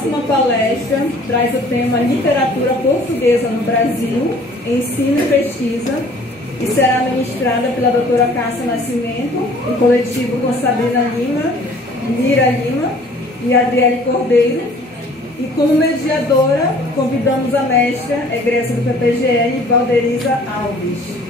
próxima palestra traz o tema Literatura Portuguesa no Brasil, Ensino e Pesquisa, e será ministrada pela doutora Cássia Nascimento, em coletivo com Sabrina Lima, Lira Lima e Adriele Cordeiro. E como mediadora, convidamos a mestra, egressa do PPGL, Valderiza Alves.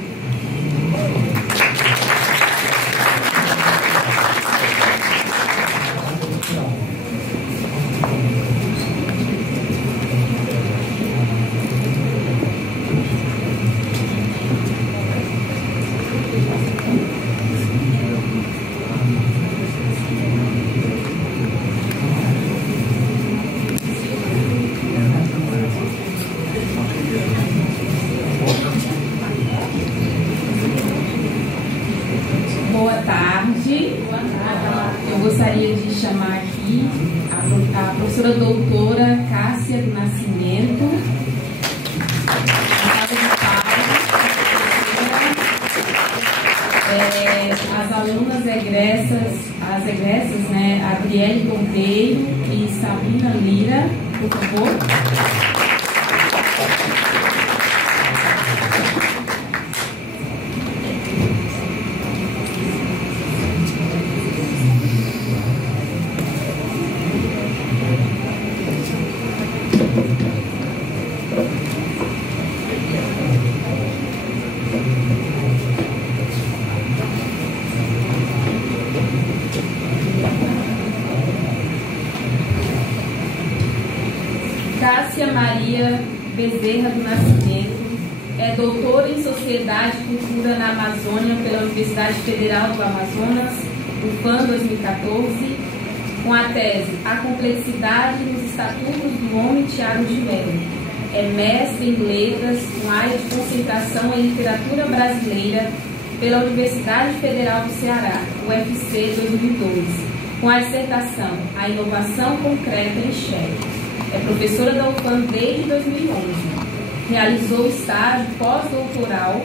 Eu gostaria de chamar aqui a professora doutora Cássia do Nascimento, as alunas egressas, né, Adriele Cordeiro e Sabrina Lira, por favor. Cássia Maria Bezerra do Nascimento é doutora em Sociedade e Cultura na Amazônia pela Universidade Federal do Amazonas, UFAM 2014, com a tese A Complexidade nos Estatutos do Homem Tiago de Mello. É mestre em Letras, com área de concentração em Literatura Brasileira pela Universidade Federal do Ceará, UFC 2002, com a dissertação A Inovação Concreta em Xeque. É professora da UFAM desde 2011. Realizou estágio pós-doutoral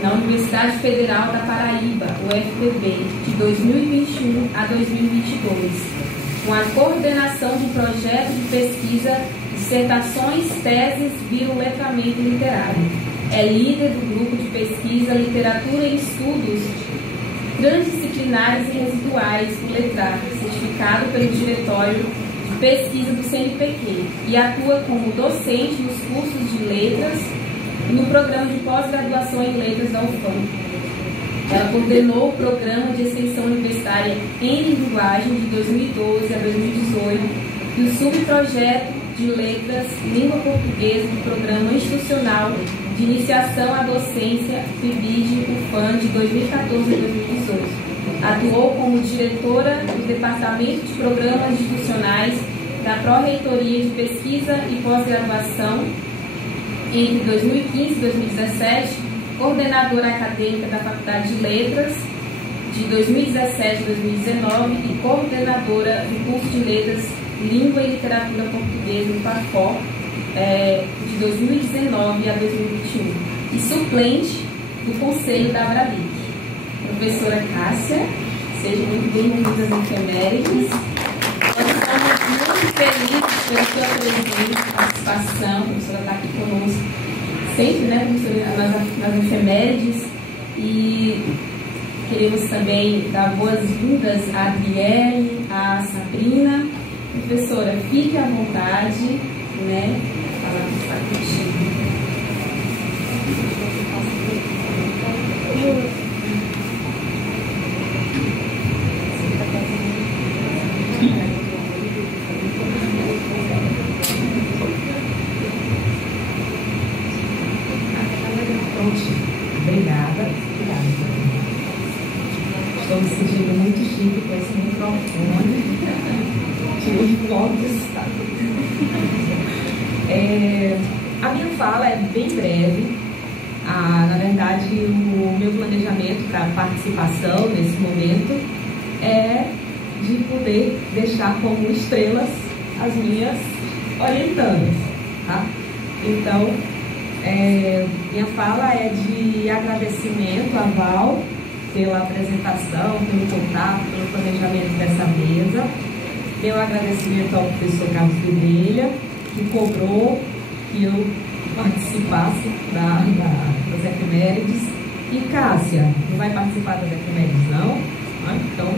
na Universidade Federal da Paraíba, UFPB, de 2021 a 2022, com a coordenação de projetos de pesquisa, dissertações, teses, letramento literário. É líder do grupo de pesquisa Literatura e Estudos Transdisciplinares e Residuais do Letrar, certificado pelo Diretório Pesquisa do CNPq, e atua como docente nos cursos de letras e no programa de pós-graduação em letras da UFAM. Ela coordenou o programa de extensão universitária em linguagem de 2012 a 2018 e o subprojeto de letras língua portuguesa do programa institucional de iniciação à docência PIBID UFAM de 2014 a 2018. Atuou como diretora do Departamento de Programas Institucionais da Pró-Reitoria de Pesquisa e Pós-Graduação entre 2015 e 2017, coordenadora acadêmica da Faculdade de Letras de 2017 a 2019 e coordenadora do curso de Letras Língua e Literatura Portuguesa do PAFOR de 2019 a 2021 e suplente do Conselho da Abrabic. Professora Cássia, sejam muito bem-vindas às efemérides. Nós estamos muito felizes pela sua presença, participação. A professora está aqui conosco sempre, né, professora, nas efemérides. E queremos também dar boas-vindas a Adriele, a Sabrina. Professora, fique à vontade, né, para falar com está contigo. Obrigada. Estou me sentindo muito chique com esse microfone. Tive logo estado. A minha fala é bem breve. Na verdade, o meu planejamento para participação nesse momento é de poder deixar como estrelas as minhas orientandas, tá? Então, minha fala é de agradecimento a Val pela apresentação, pelo contato, pelo planejamento dessa mesa. Meu agradecimento ao professor Carlos Pedrelha, que cobrou que eu participasse das efemérides. E Cássia, não vai participar das efemérides, não? Então,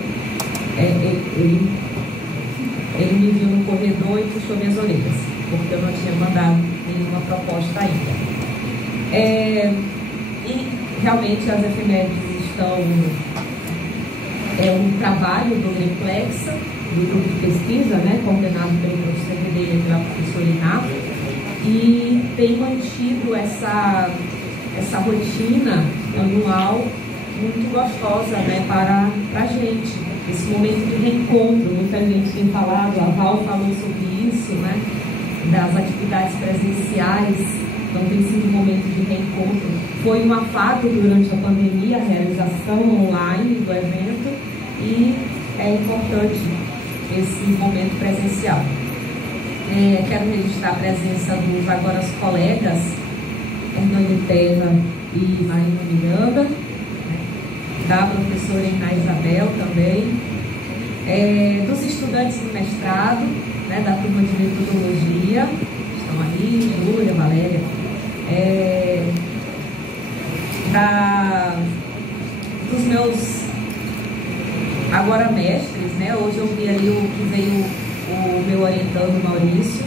ele me viu no corredor e puxou minhas orelhas, porque eu não tinha mandado nenhuma proposta ainda. E realmente as efemérides estão... É um trabalho do Reflexa, do grupo de pesquisa, né, coordenado pelo professor Pedrelha e pela professora Inácio, e tem mantido essa rotina anual muito gostosa, né, para a gente. Esse momento de reencontro, muita gente tem falado, a Val falou sobre isso, né, das atividades presenciais, então tem sido um momento de reencontro. Foi um afago durante a pandemia a realização online do evento e é importante esse momento presencial. Quero registrar a presença dos agora os colegas Hernani Terra e Marina Miranda, da professora Iná Isabel também, dos estudantes do mestrado, né, da turma de metodologia, estão aí, Júlia, Valéria, dos meus agora mestres, né, hoje eu vi ali que veio o meu orientando Maurício,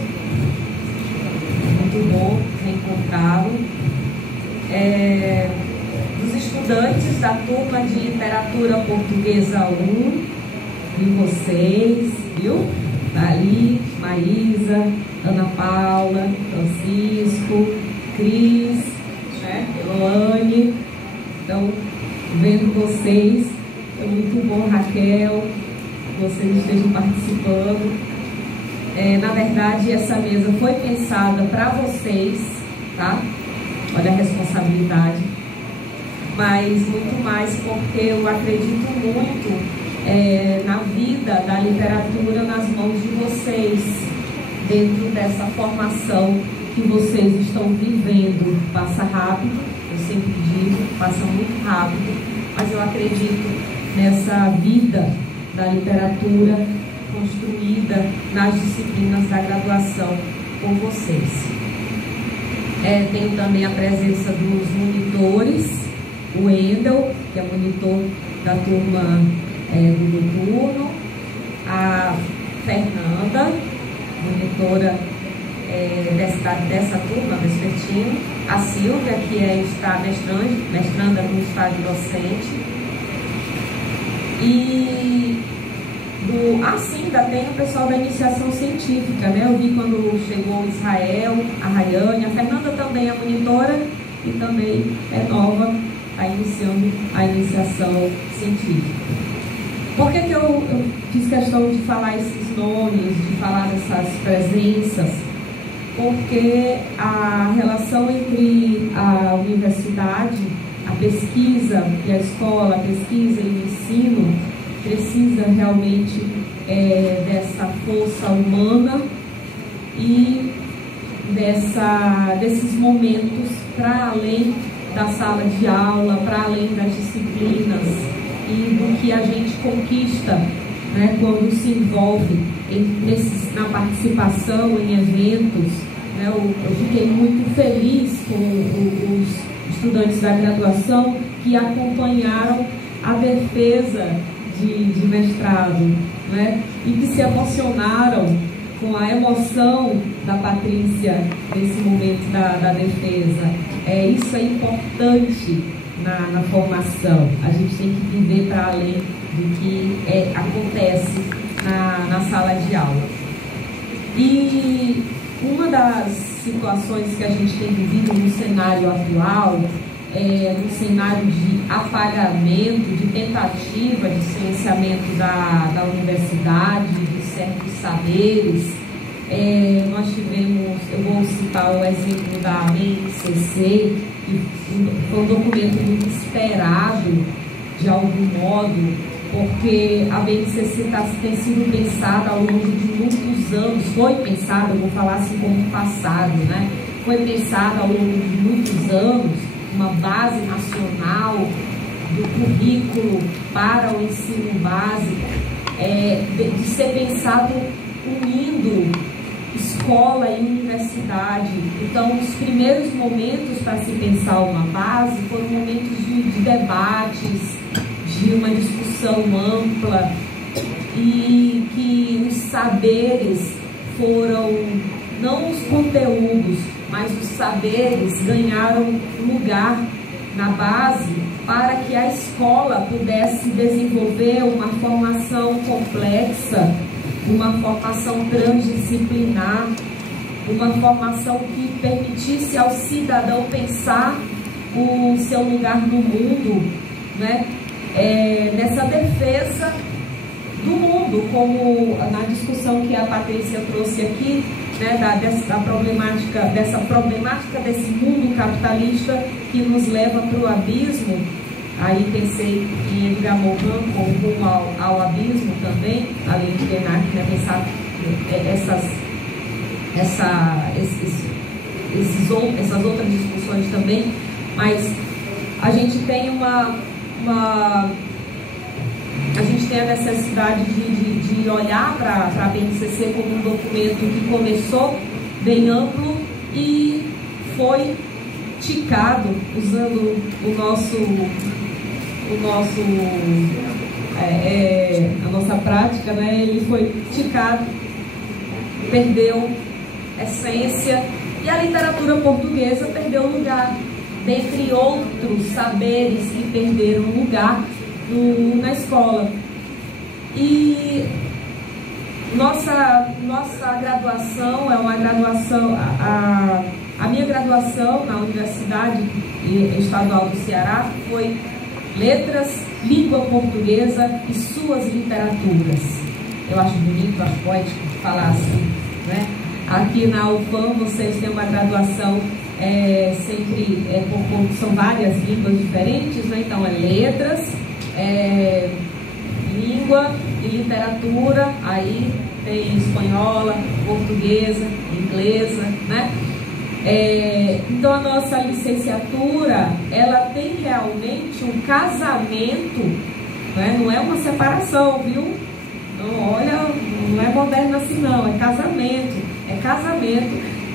muito bom reencontrá-lo. Dos estudantes da turma de literatura portuguesa 1, vi vocês, viu? Dali, Maísa, Ana Paula, Francisco, Cris, né? Eloane. Então, vendo vocês, é muito bom, Raquel, que vocês estejam participando. Na verdade, essa mesa foi pensada para vocês, tá? Olha a responsabilidade, mas muito mais porque eu acredito muito na vida da literatura nas mãos de vocês, dentro dessa formação que vocês estão vivendo. Passa rápido, eu sempre digo, passa muito rápido, mas eu acredito nessa vida da literatura construída nas disciplinas da graduação por vocês. Tenho também a presença dos monitores, o Endel, que é monitor da turma do noturno, a Fernanda, monitora dessa turma, vespertino, a Silvia, que está mestranda no estágio docente, e ainda tem o pessoal da iniciação científica, né? Eu vi quando chegou o Israel, a Rayane, a Fernanda também é monitora e também é nova, está iniciando a iniciação científica. Por que eu fiz questão de falar esses nomes, de falar dessas presenças? Porque a relação entre a universidade, a pesquisa e a escola, a pesquisa e o ensino, precisa realmente dessa força humana e desses momentos para além da sala de aula, para além das disciplinas e do que a gente conquista, né, quando se envolve na participação em eventos. Né, eu fiquei muito feliz com os estudantes da graduação que acompanharam a defesa de mestrado, né? E que se emocionaram com a emoção da Patrícia nesse momento da defesa. Isso é importante na formação. A gente tem que viver para além do que acontece na sala de aula. E uma das situações que a gente tem vivido no cenário atual no cenário de apagamento, de tentativa de silenciamento da universidade, de certos saberes. Nós tivemos, eu vou citar o exemplo da BNCC, que foi um documento muito esperado, de algum modo, porque a BNCC tem sido pensada ao longo de muitos anos, foi pensada, eu vou falar assim como passado, né? Foi pensada ao longo de muitos anos, uma base nacional do currículo para o ensino básico, de ser pensado unindo escola e universidade. Então, os primeiros momentos para se pensar uma base foram momentos de debates, de uma discussão ampla, e que os saberes foram, não os conteúdos, mas os saberes ganharam lugar na base para que a escola pudesse desenvolver uma formação complexa, uma formação transdisciplinar, uma formação que permitisse ao cidadão pensar o seu lugar no mundo, né? Nessa defesa do mundo, como na discussão que a Patrícia trouxe aqui, né, dessa problemática desse mundo capitalista que nos leva para o abismo. Aí pensei em Edgar Morin com rumo ao abismo também, além de Bernard, né, pensar essas outras discussões também, mas a gente tem a gente tem a necessidade de olhar para a BNCC como um documento que começou bem amplo e foi ticado, usando a nossa prática, né? Ele foi ticado, perdeu essência, e a literatura portuguesa perdeu lugar, dentre outros saberes que perderam lugar na escola. E nossa graduação é uma graduação, a minha graduação na Universidade Estadual do Ceará foi Letras, Língua Portuguesa e Suas Literaturas. Eu acho bonito, acho poético falar assim, né? Aqui na UFAM vocês têm uma graduação são várias línguas diferentes, né? Então é letras, língua e literatura, aí tem espanhola, portuguesa, inglesa, né? Então a nossa licenciatura, ela tem realmente um casamento, né? Não é uma separação, viu? Não, olha, não é moderno assim não, é casamento,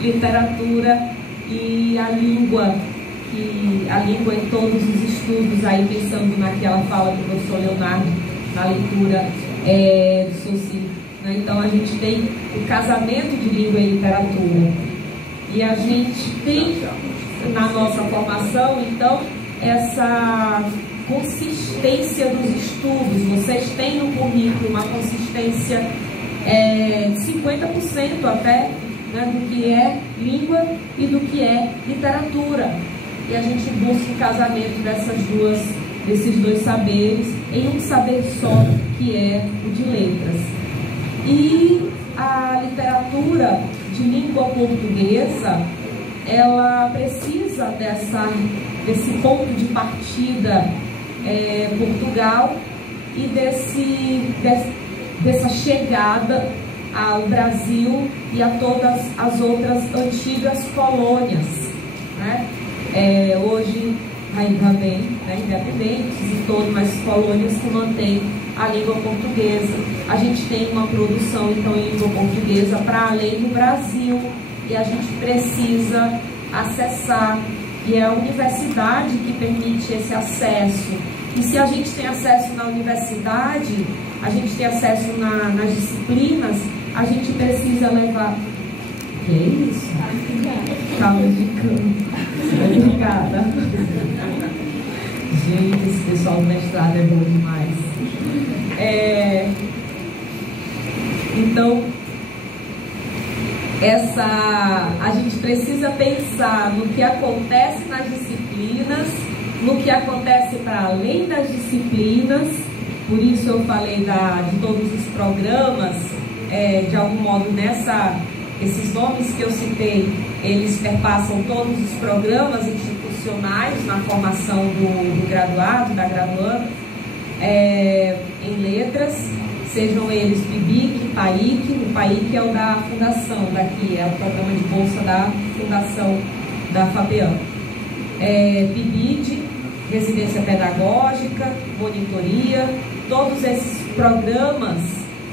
literatura e a língua em todos os estudos, aí pensando naquela fala do professor Leonardo, na leitura do Saussure, né? Então a gente tem o casamento de língua e literatura, e a gente tem na nossa formação, então, essa consistência dos estudos. Vocês têm no currículo uma consistência de 50% até, né, do que é língua e do que é literatura. E a gente busca o casamento desses dois saberes em um saber só, que é o de letras. E a literatura de língua portuguesa, ela precisa desse ponto de partida Portugal, e dessa chegada ao Brasil e a todas as outras antigas colônias, né? Hoje ainda bem, né, independentes e todas as colônias que mantêm a língua portuguesa. A gente tem uma produção então em língua portuguesa para além do Brasil, e a gente precisa acessar, e é a universidade que permite esse acesso. E se a gente tem acesso na universidade, a gente tem acesso nas disciplinas, a gente precisa levar... Que é isso? Calma de canto. Obrigada. Gente, esse pessoal do mestrado é bom demais. Então, a gente precisa pensar no que acontece nas disciplinas, no que acontece para além das disciplinas. Por isso eu falei de todos os programas, de algum modo esses nomes que eu citei, eles perpassam todos os programas institucionais na formação do graduado, da graduanda, em letras, sejam eles PIBIC, PAIC. O PAIC é o da fundação daqui, é o programa de bolsa da fundação da FAPEAM. PIBID, residência pedagógica, monitoria, todos esses programas,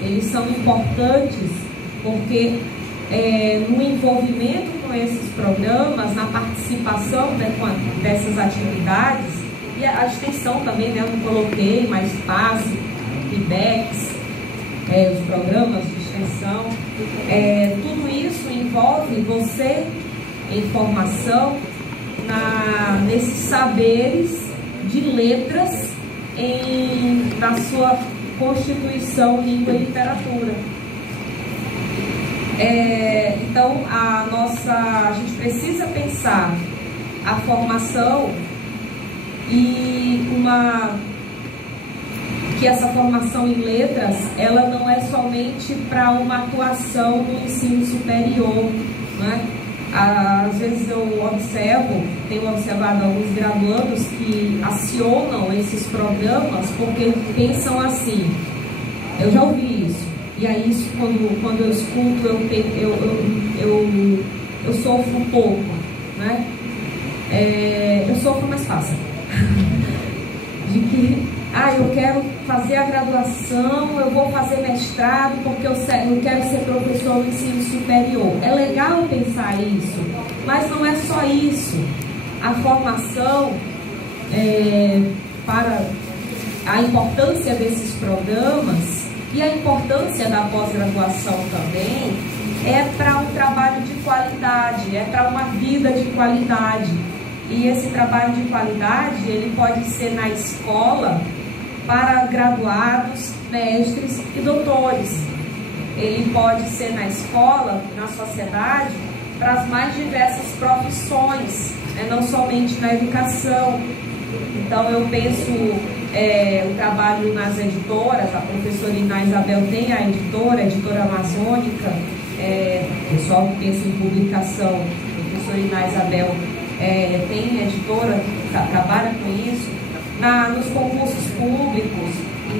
eles são importantes porque no envolvimento com esses programas, na participação, né, dessas atividades, e a extensão também, né, eu não coloquei, mas passe, feedbacks, os programas de extensão, tudo isso envolve você em formação nesses saberes de letras na sua constituição, língua e literatura. Então, a gente precisa pensar a formação e que essa formação em letras, ela não é somente para uma atuação no ensino superior, né? Às vezes eu tenho observado alguns graduandos que acionam esses programas porque pensam assim, eu já ouvi isso, e aí isso, quando eu escuto, eu sofro um pouco, né? Eu sofro, mas passa. De que, eu quero fazer a graduação, eu vou fazer mestrado porque eu quero ser professor no ensino superior. É legal pensar isso, mas não é só isso. A formação, para a importância desses programas e a importância da pós-graduação também, é para um trabalho de qualidade, é para uma vida de qualidade. E esse trabalho de qualidade, ele pode ser na escola, para graduados, mestres e doutores. Ele pode ser na escola, na sociedade, para as mais diversas profissões, né? Não somente na educação. Então, eu penso o trabalho nas editoras, a professora Iná Isabel tem a editora Amazônica, o pessoal que pensa em publicação, a professora Iná Isabel tem editora, trabalha com isso, nos concursos públicos.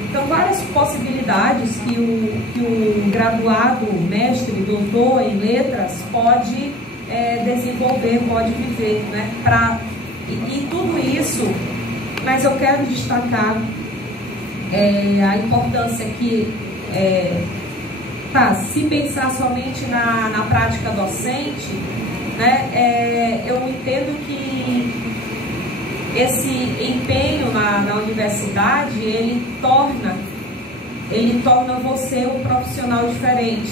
Então, várias possibilidades que o graduado, mestre, doutor em letras pode desenvolver, pode viver, né? E tudo isso, mas eu quero destacar a importância que, se pensar somente na prática docente, né, eu entendo que esse empenho na universidade, ele torna você um profissional diferente.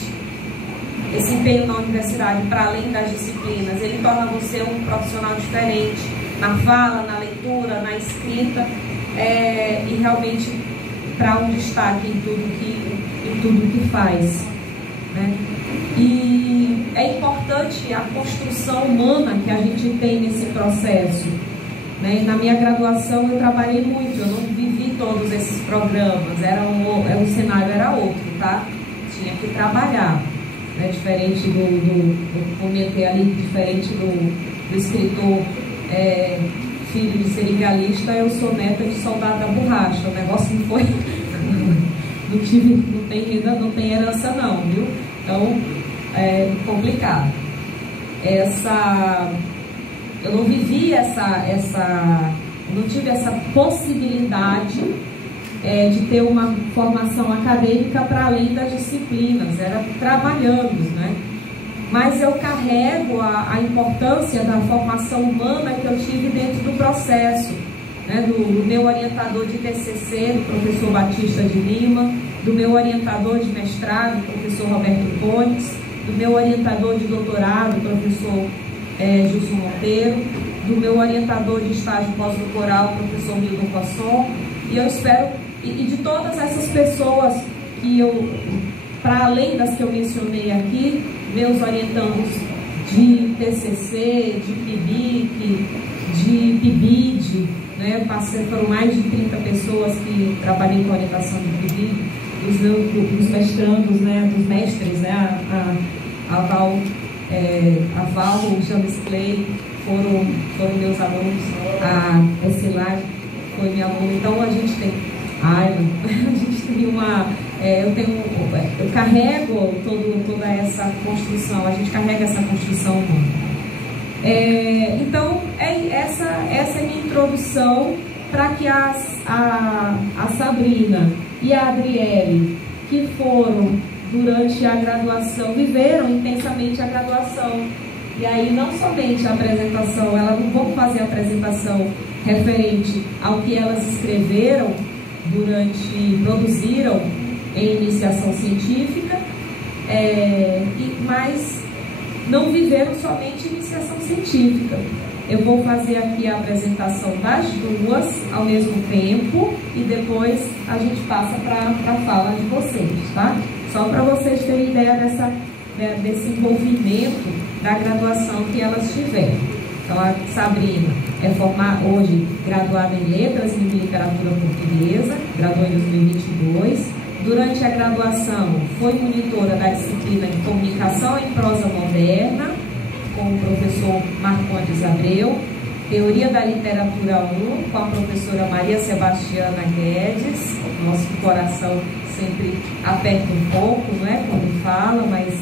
Esse empenho na universidade, para além das disciplinas, ele torna você um profissional diferente na fala, na leitura, na escrita, e realmente para um destaque em tudo que faz, né? E é importante a construção humana que a gente tem nesse processo. Na minha graduação eu trabalhei muito, eu não vivi todos esses programas, o cenário era outro, tá? Tinha que trabalhar, né? Diferente comentei ali, diferente do escritor filho de seringalista, eu sou neta de soldado da borracha, o negócio não foi, não tem herança não, viu? Então, é complicado. Eu não vivi não tive essa possibilidade de ter uma formação acadêmica para além das disciplinas, era trabalhando, né? Mas eu carrego a importância da formação humana que eu tive dentro do processo, né? Do meu orientador de TCC, do professor Batista de Lima, do meu orientador de mestrado, professor Roberto Pontes, do meu orientador de doutorado, professor Gilson Monteiro, do meu orientador de estágio pós-doutoral, professor Milton Cosson, e eu espero, e de todas essas pessoas que para além das que eu mencionei aqui, meus orientandos de TCC, de PIBIC, de PIBID, né? Foram mais de 30 pessoas que trabalhei com orientação de PIBID, dos mestrandos, né? Dos mestres, né? A Val, o James Clay foram meus alunos, a Essilage foi minha aluna. Então a gente tem a gente tem eu carrego toda essa construção, a gente carrega essa construção humana. Então essa é minha introdução para que a Sabrina e a Adriele, que foram durante a graduação, viveram intensamente a graduação. E aí não somente a apresentação, elas não vão fazer a apresentação referente ao que elas escreveram produziram em iniciação científica, mas não viveram somente iniciação científica. Eu vou fazer aqui a apresentação das duas ao mesmo tempo e depois a gente passa para a fala de vocês, tá? Só para vocês terem ideia desse envolvimento da graduação que elas tiveram. Então, a Sabrina é hoje graduada em Letras e Literatura Portuguesa, graduou em 2022. Durante a graduação, foi monitora da disciplina de Comunicação em Prosa Moderna, com o professor Marcondes Abreu, Teoria da Literatura 1, com a professora Maria Sebastiana Guedes. Nosso coração sempre aperta um pouco, não é, quando fala, mas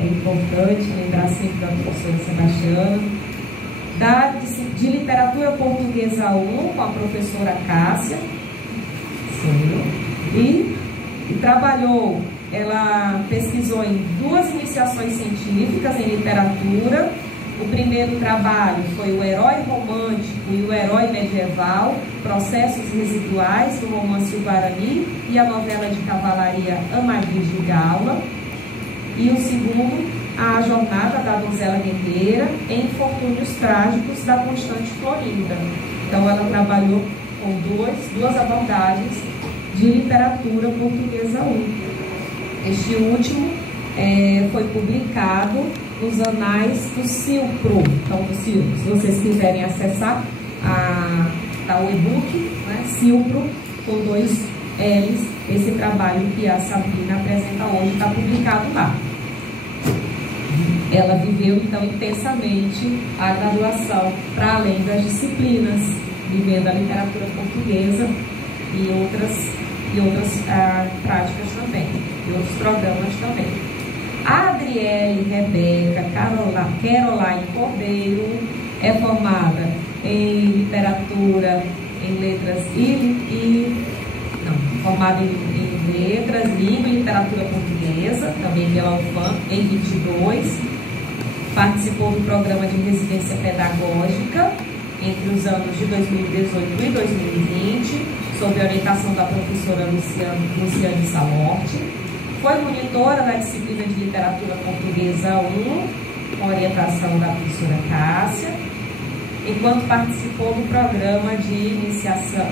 é importante lembrar sempre da professora Sebastiana. De Literatura Portuguesa 1, com a professora Cássia. Sim. E trabalhou, ela pesquisou em 2 iniciações científicas em literatura. O primeiro trabalho foi o Herói Romântico e o Herói Medieval, Processos Residuais do Romance Guarani e a novela de cavalaria Amadis de Gaula. E o segundo, a Jornada da Donzela Guerreira em Infortúnios Trágicos da Constante Florinda. Então ela trabalhou com duas abordagens de literatura portuguesa 1. Este último foi publicado nos anais do Silpro. Então, se vocês quiserem acessar o e-book, né, Silpro, com 2 L's, esse trabalho que a Sabrina apresenta hoje está publicado lá. Ela viveu, então, intensamente a graduação para além das disciplinas, vivendo a literatura portuguesa e outras práticas também, e outros programas também. A Adriele Rebeca Caroline Cordeiro é formada em literatura, em letras formada em letras, língua e literatura portuguesa, também pela UFAM, em 22. Participou do programa de residência pedagógica entre os anos de 2018 e 2020, sob a orientação da professora Luciane Salorti. Foi monitora da disciplina de Literatura Portuguesa 1, com orientação da professora Cássia, enquanto participou do programa de iniciação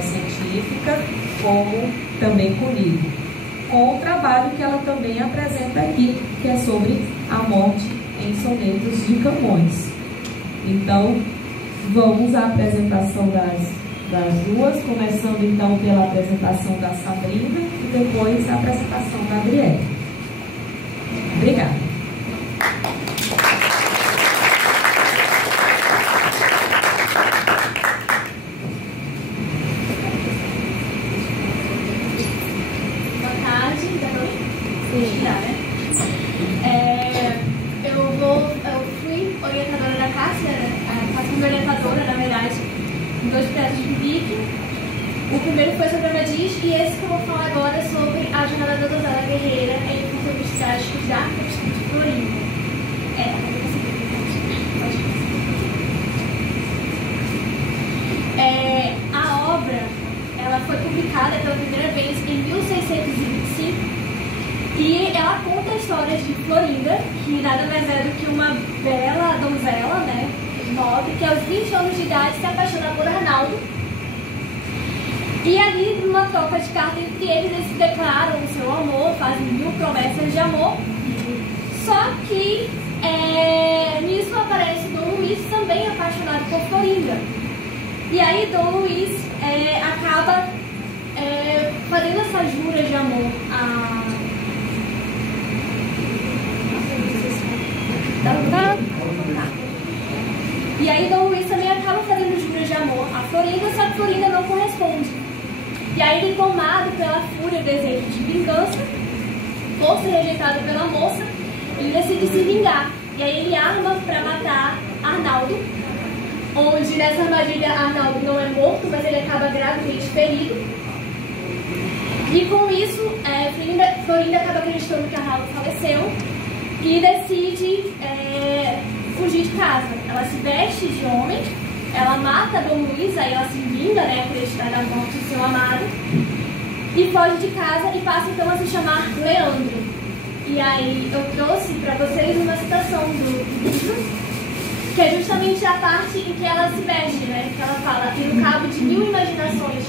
científica, como também comigo, com o trabalho que ela também apresenta aqui, que é sobre a morte em Sonetos de Camões. Então, vamos à apresentação das duas, começando então pela apresentação da Sabrina e depois a apresentação da Adriele. Obrigada. O primeiro foi sobre a Amadis e esse que eu vou falar agora é sobre a Jornada da Donzela Guerreira em Infortúnios Trágicos da Constante Florinda. A obra ela foi publicada pela primeira vez em 1625 e ela conta a história de Florinda, que nada mais é do que uma bela donzela, né, nobre, que aos 20 anos de idade se apaixona por Arnaldo. E ali, numa troca de carta entre eles se declaram o seu amor, fazem 1000 promessas de amor. Só que nisso aparece Dom Luís, também apaixonado por Florinda. E aí Dom Luís acaba fazendo essa jura de amor E aí Dom Luís também acaba fazendo juras de amor a Florinda, só que Florinda não corresponde. E aí ele, tomado pela fúria e desejo de vingança, por ser rejeitado pela moça, ele decide se vingar. E aí ele arma para matar Arnaldo, onde nessa armadilha Arnaldo não é morto, mas ele acaba gravemente ferido. E com isso, Florinda acaba acreditando que a Raul faleceu e decide fugir de casa. Ela se veste de homem, ela mata a Dom Luiz, aí ela se vinga, né, acreditar na morte do seu amado, e foge de casa e passa então a se chamar Leandro. E aí eu trouxe para vocês uma citação do livro, que é justamente a parte em que ela se veste, né, que ela fala: e no cabo de 1000 imaginações,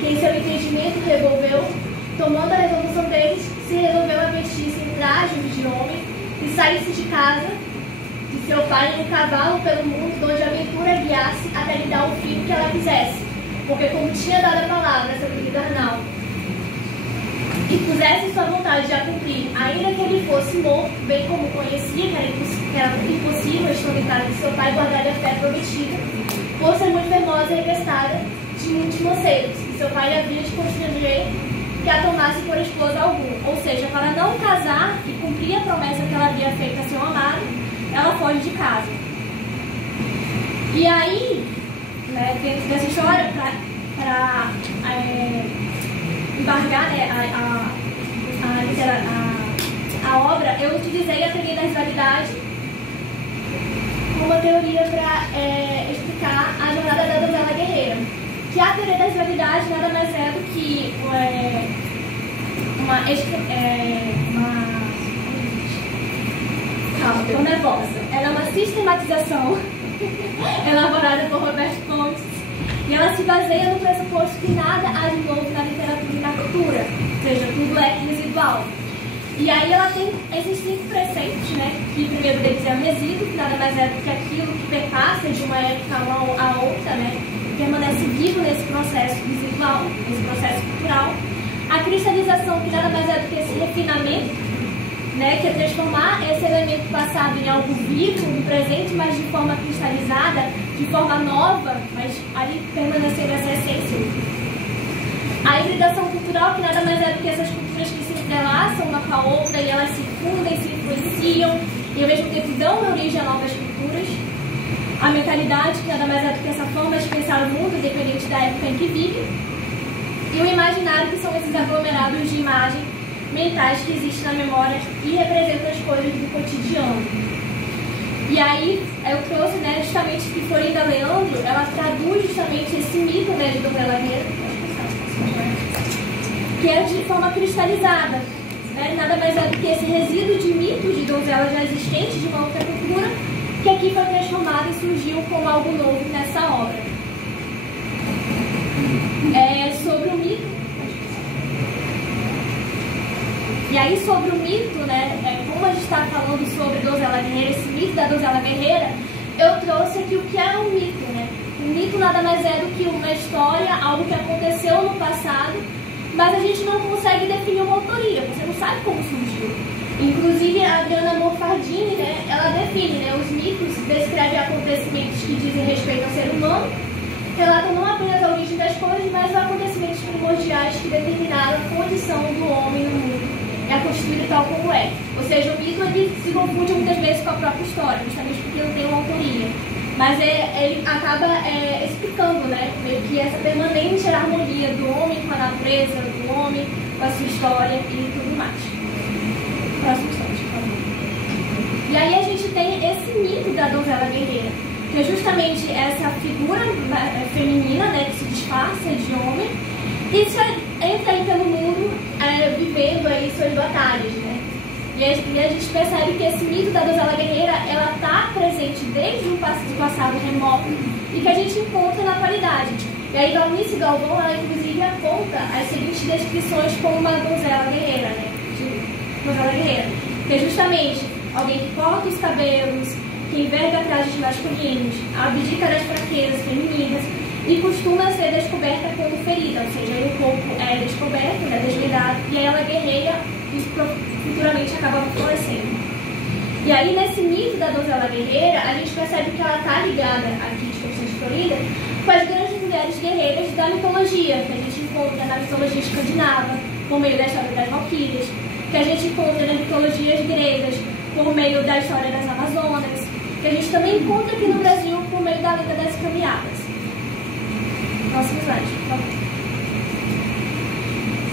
que em seu entendimento revolveu, tomando a resolução deles, se resolveu a vestir-se em trajes de homem e saísse de casa de seu pai em um cavalo pelo mundo, onde a aventura guiasse até lhe dar o fim que ela quisesse, porque como tinha dado a palavra, seu querido Arnaldo, e pusesse sua vontade de a cumprir, ainda que ele fosse morto, bem como conhecia que era impossível, estando em casa de seu pai, guardar a fé prometida, por ser muito fermosa e revestada de muitos moceiros, e seu pai havia de constranger que a tomasse por esposa algum. Ou seja, para não casar e cumprir a promessa que ela havia feito a seu amado, ela foge de casa. E aí, né, dentro dessa história, para embargar, né, a obra, eu utilizei a teoria da rivalidade como uma teoria para explicar a jornada da donzela guerreira. Que a teoria da rivalidade nada mais é do que calma, tô nervosa. Ela é uma sistematização elaborada por Roberto Pontes, e ela se baseia no pressuposto que nada há de novo na literatura e na cultura, ou seja, tudo é residual. E aí ela tem esses 5 preceitos, né, que o primeiro deles é o resíduo, que nada mais é do que aquilo que perpassa de uma época a outra, né, permanece vivo nesse processo residual, nesse processo cultural. A cristalização, que nada mais é do que esse refinamento, né, que é transformar esse elemento passado em algo vivo, no presente, mas de forma cristalizada, de forma nova, mas ali permanecendo essa essência. A hibridação cultural, que nada mais é do que essas culturas que se entrelaçam uma com a outra, e elas se fundem, se influenciam, e ao mesmo tempo dão origem a novas culturas. A mentalidade, que nada mais é do que essa forma de pensar o mundo, independente da época em que vive. E o imaginário, que são esses aglomerados de imagem mentais que existem na memória e representam as coisas do cotidiano. E aí eu trouxe, né, justamente que Florinda Leandro, ela traduz justamente esse mito, né, de donzela guerreira, que é de forma cristalizada, né, nada mais é do que esse resíduo de mito de donzela já existente de uma outra cultura, que aqui foi transformado e surgiu como algo novo nessa obra. Sobre o mito. E aí, sobre o mito, né, como a gente está falando sobre donzela guerreira, esse mito da donzela guerreira, eu trouxe aqui o que é um mito, né? O mito nada mais é do que uma história, algo que aconteceu no passado, mas a gente não consegue definir uma autoria, você não sabe como surgiu. Inclusive, a Adriana Monfardini, né, ela define, né, os mitos, descreve acontecimentos que dizem respeito ao ser humano, relatam não apenas a origem das coisas, mas os acontecimentos primordiais que determinaram a condição do homem no mundo e a constituir tal como é. Ou seja, o mito ele se confunde muitas vezes com a própria história, justamente porque não tem uma autoria. Mas ele acaba explicando, né, meio que essa permanente harmonia do homem com a natureza, do homem com a sua história e tudo mais. Próximo slide, por favor. E aí a gente tem esse mito da donzela guerreira, que é justamente essa figura feminina, né, que se disfarça de homem e entra aí pelo mundo vivendo aí suas batalhas, né? E a gente percebe que esse mito da donzela guerreira, ela está presente desde um passado remoto e que a gente encontra na atualidade. E aí Galnice Galvão, ela inclusive aponta as seguintes descrições como uma donzela guerreira, né? Donzela guerreira, que é justamente alguém que corta os cabelos, que enverga trajes masculinos, abdica das fraquezas femininas e costuma ser descoberta como ferida, ou seja, o corpo é descoberto, né, desvendado, e aí ela guerreia e futuramente acaba florescendo. E aí, nesse mito da donzela guerreira, a gente percebe que ela está ligada aqui de Constante Florinda com as grandes mulheres guerreiras da mitologia, que a gente encontra na mitologia escandinava, por meio da história das valquírias, que a gente encontra nas mitologias gregas, por meio da história das Amazonas, que a gente também encontra aqui no Brasil por meio da lenda das caminhadas. Próximo slide, por favor.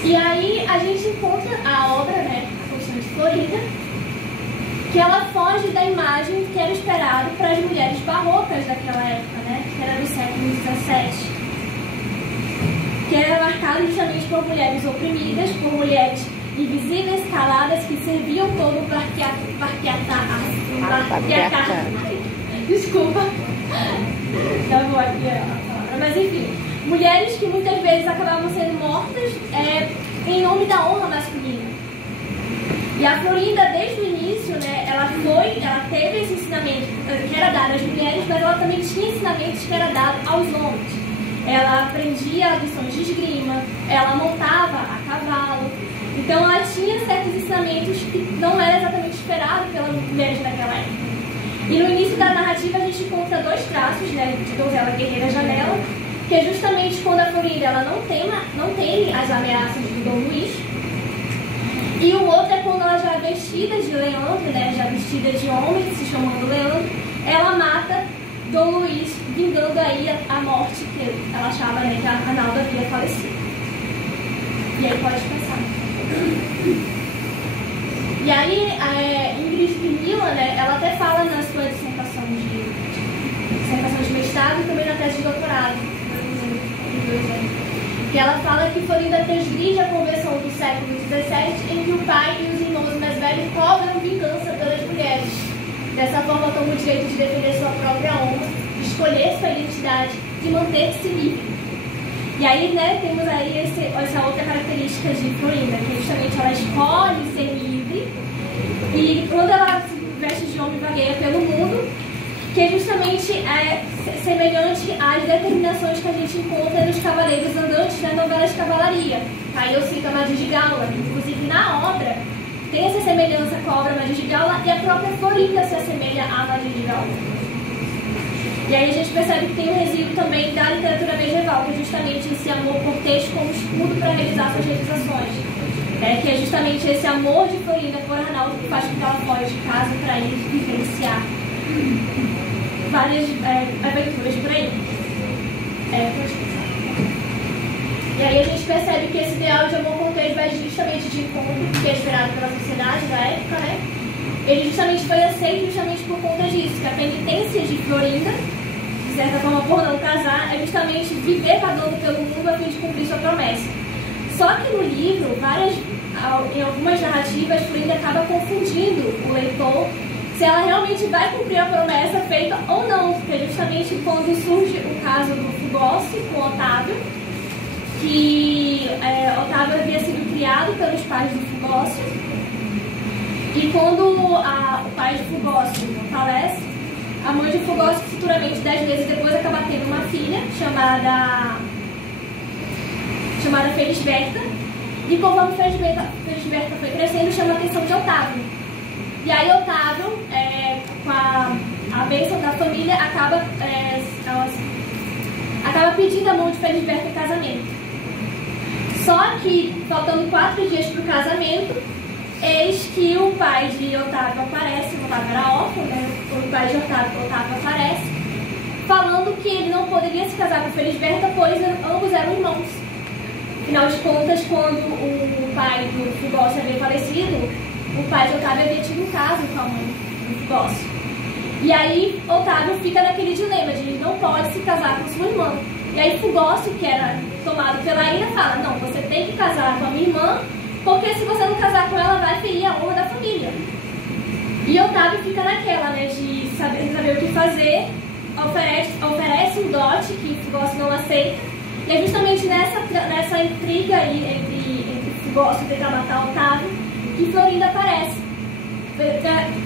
E aí a gente encontra a obra, né, a Constante Florinda, que ela foge da imagem que era esperado para as mulheres barrocas daquela época, né, que era do século XVII, que era marcado justamente por mulheres oprimidas, por mulheres invisíveis, caladas, que serviam todo o Desculpa, já vou aqui a palavra, mas enfim, mulheres que muitas vezes acabavam sendo mortas em nome da honra masculina. E a Florinda, desde o início, né, ela teve esse ensinamento que era dado às mulheres, mas ela também tinha ensinamentos que era dado aos homens. Ela aprendia lições de esgrima, ela montava a cavalo. Então ela tinha certos ensinamentos que não era exatamente esperado pelas mulheres daquela época. E no início da narrativa a gente encontra dois traços, né, de donzela guerreira janela, que é justamente quando a Florinda ela não tem as ameaças do Dom Luís. E o outro é quando ela já é vestida de Leandro, né, já vestida de homem, se chamando Leandro, ela mata Dom Luís, vingando aí a morte que ela achava, né, que a Arnaldo havia falecido. E aí pode passar. E aí, Ingrid Pimila, né, ela até fala na sua dissertação de mestrado e também na tese de doutorado, que ela fala que Florinda transgride a convenção do século XVII em que o pai e os irmãos mais velhos cobram vingança pelas mulheres. Dessa forma, tomam o direito de defender sua própria honra, de escolher sua identidade, de manter-se livre. E aí, né, temos aí essa outra característica de Florinda, que justamente ela escolhe ser livre, e quando ela se veste de homem vagueia pelo mundo, que justamente é semelhante às determinações que a gente encontra nos Cavaleiros Andantes das novelas de cavalaria. Aí eu cito a Maria de Gaula, que inclusive na obra tem essa semelhança com a obra Maria de Gaula, e a própria Florinda se assemelha à Maria de Gaula. E aí a gente percebe que tem um resíduo também da literatura medieval, que é justamente esse amor cortês como escudo para realizar suas realizações. Que é justamente esse amor de Florinda por Arnaldo que faz com que ela foge de casa para ir vivenciar várias aventuras por aí. E aí a gente percebe que esse ideal de amor cortês vai justamente de encontro, que é esperado pela sociedade da época, né? Ele justamente foi aceito justamente por conta disso, que a penitência de Florinda, de certa forma por não casar, é justamente viver vagando pelo mundo a fim de cumprir sua promessa. Só que no livro, em algumas narrativas, Florinda acaba confundindo o leitor se ela realmente vai cumprir a promessa feita ou não, porque é justamente quando surge o caso do Fugossi com Otávio, que Otávio havia sido criado pelos pais do Fugossi, e quando o pai de Fugossi falece, a mãe de Fugossi, futuramente 10 meses depois, acaba tendo uma filha chamada Felisberta, e conforme Felisberta foi crescendo, chama a atenção de Otávio. E aí Otávio, com a bênção da família, acaba pedindo a mão de Felisberta em casamento. Só que, faltando 4 dias para o casamento, eis que o pai de Otávio aparece, Otávio era órfão, né? O pai de Otávio aparece, falando que ele não poderia se casar com Felisberta, pois ambos eram irmãos. Afinal de contas, quando o pai do Fugossi havia falecido, o pai de Otávio havia tido um caso com a mãe do Fugossi. E aí Otávio fica naquele dilema de ele não pode se casar com sua irmã. E aí Fugossi, que era tomado pela ira, fala, não, você tem que casar com a minha irmã, porque se você não casar com ela, vai ferir a honra da família. E Otávio fica naquela, né, de saber o que fazer, oferece um dote que Fugossi não aceita. E é justamente nessa intriga aí entre Fugossi tentar matar Otávio que Florinda aparece,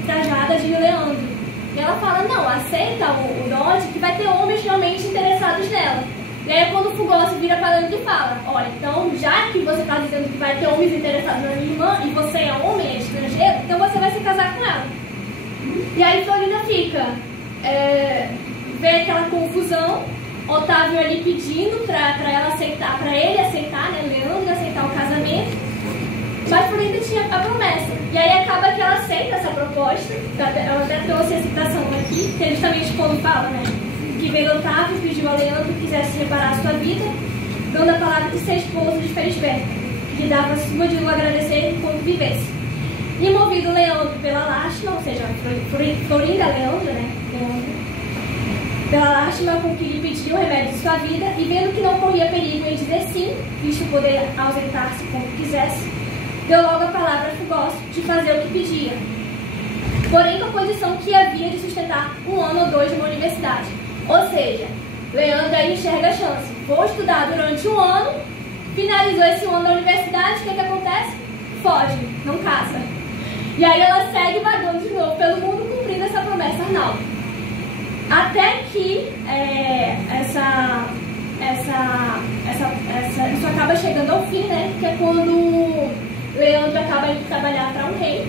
trajada de Leandro. E ela fala, não, aceita o dote que vai ter homens realmente interessados nela. E aí quando o Fugossi vira para Leandro e fala, olha, então já que você está dizendo que vai ter homens interessados na minha irmã e você é homem, é estrangeiro, então você vai se casar com ela. E aí Florinda fica, vê aquela confusão, Otávio ali pedindo para ele aceitar, né, Leandro aceitar o casamento, mas Florinda tinha a promessa. E aí acaba que ela aceita essa proposta, ela até trouxe a citação aqui, que é justamente quando fala, né, que vendo Otávio pediu a Leandro que quisesse reparar a sua vida, dando a palavra de ser esposo de Felisberta. que dava sua de o agradecer enquanto vivesse. E movido Leandro pela lástima, ou seja, Florinda Leandro, né? Pela lástima com que lhe pediu o remédio de sua vida, e vendo que não corria perigo em dizer sim, visto poder ausentar-se quando quisesse, deu logo a palavra fugosa de fazer o que pedia, porém com a condição que havia de sustentar 1 ano ou 2 numa universidade. Ou seja, Leandro aí enxerga a chance. Vou estudar durante 1 ano, finalizou esse 1 ano na universidade, o que acontece? Foge, não casa. E aí ela segue vagando de novo pelo mundo, cumprindo essa promessa Arnaldo. Até que isso acaba chegando ao fim, né? Que é quando Leandro acaba indo trabalhar para um rei.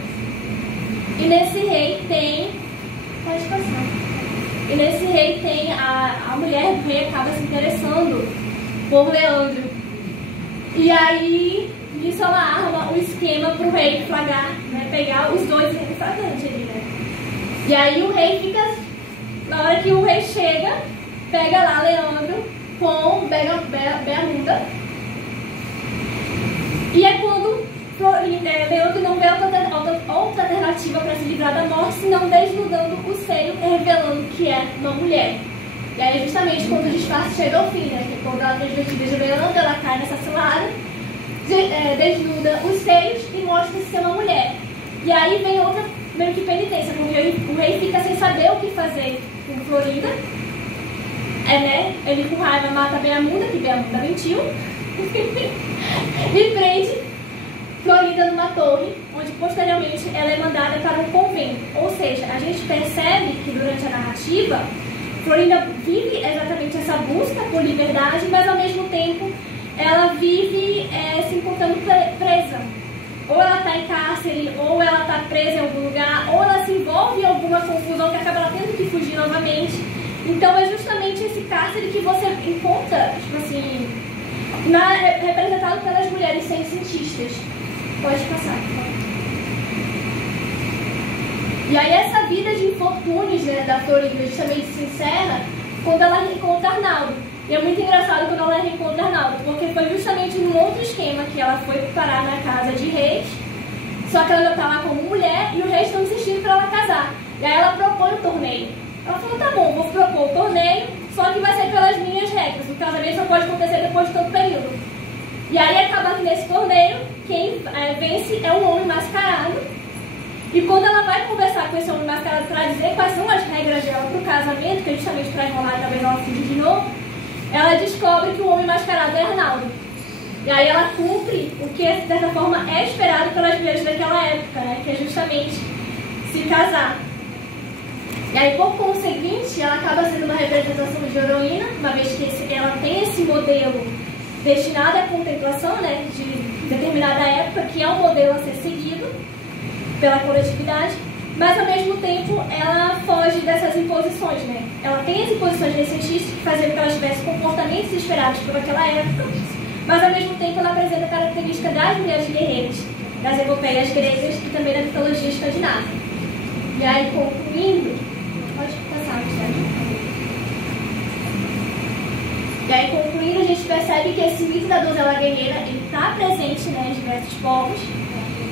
E nesse rei tem... Pode passar. E nesse rei tem a mulher do rei acaba se interessando por Leandro. E aí, isso ela arma um esquema para o rei flagrar, né? Pegar os dois em flagrante ali, né? E aí o rei fica... Na hora que o rei chega, pega lá Leandro com Beamunda. E é quando Leandro não vê outra alternativa para se livrar da morte, senão desnudando o seio e revelando que é uma mulher. E aí é justamente quando o disfarce chega ao fim, né? Que é quando ela tem vestida de Leandro, ela cai nessa cilada, desnuda os seios e mostra-se ser uma mulher. E aí vem outra meio que penitência, porque o rei fica sem saber o que fazer com Florinda. Né? Ele com raiva mata Beamunda, que Beamunda mentiu, e prende Florinda numa torre, onde posteriormente ela é mandada para um convento. Ou seja, a gente percebe que durante a narrativa, Florinda vive exatamente essa busca por liberdade, mas ao mesmo tempo ela vive se encontrando presa. Ou ela está em cárcere, ou ela está presa em algum lugar, ou ela se envolve em alguma confusão que acaba ela tendo que fugir novamente. Então é justamente esse cárcere que você encontra, tipo assim, representado pelas mulheres cientistas. Pode passar. E aí essa vida de infortúnios, né, da Florinda justamente se encerra quando ela reencontra Arnaldo. E é muito engraçado quando ela reencontra Arnaldo, porque foi justamente num outro esquema que ela foi parar na casa de reis, só que ela já está lá como mulher e os reis estão insistindo para ela casar. E aí ela propõe o torneio. Ela falou, tá bom, vou propor o torneio, só que vai ser pelas minhas regras. O casamento só pode acontecer depois de todo período. E aí acaba que nesse torneio, quem vence é um homem mascarado. E quando ela vai conversar com esse homem mascarado para dizer quais são as regras dela para o casamento, que é justamente para enrolar e talvez ela fugir de novo, ela descobre que o homem mascarado é Arnaldo. E aí ela cumpre o que, de certa forma, é esperado pelas mulheres daquela época, né? Que é justamente se casar. E aí, por conseguinte, ela acaba sendo uma representação de heroína, uma vez que ela tem esse modelo destinado à contemplação, né, de determinada época, que é um modelo a ser seguido pela coletividade, mas ao mesmo tempo ela foge dessas imposições, né? Ela tem as imposições recentistas que faziam que ela tivesse comportamentos esperados por aquela época, mas ao mesmo tempo ela apresenta a característica das mulheres guerreiras, das epopeias gregas e também da mitologia escandinava. E aí, concluindo, pode passar, E aí, concluindo, a gente percebe que esse mito da donzela guerreira está presente, né, em diversos povos,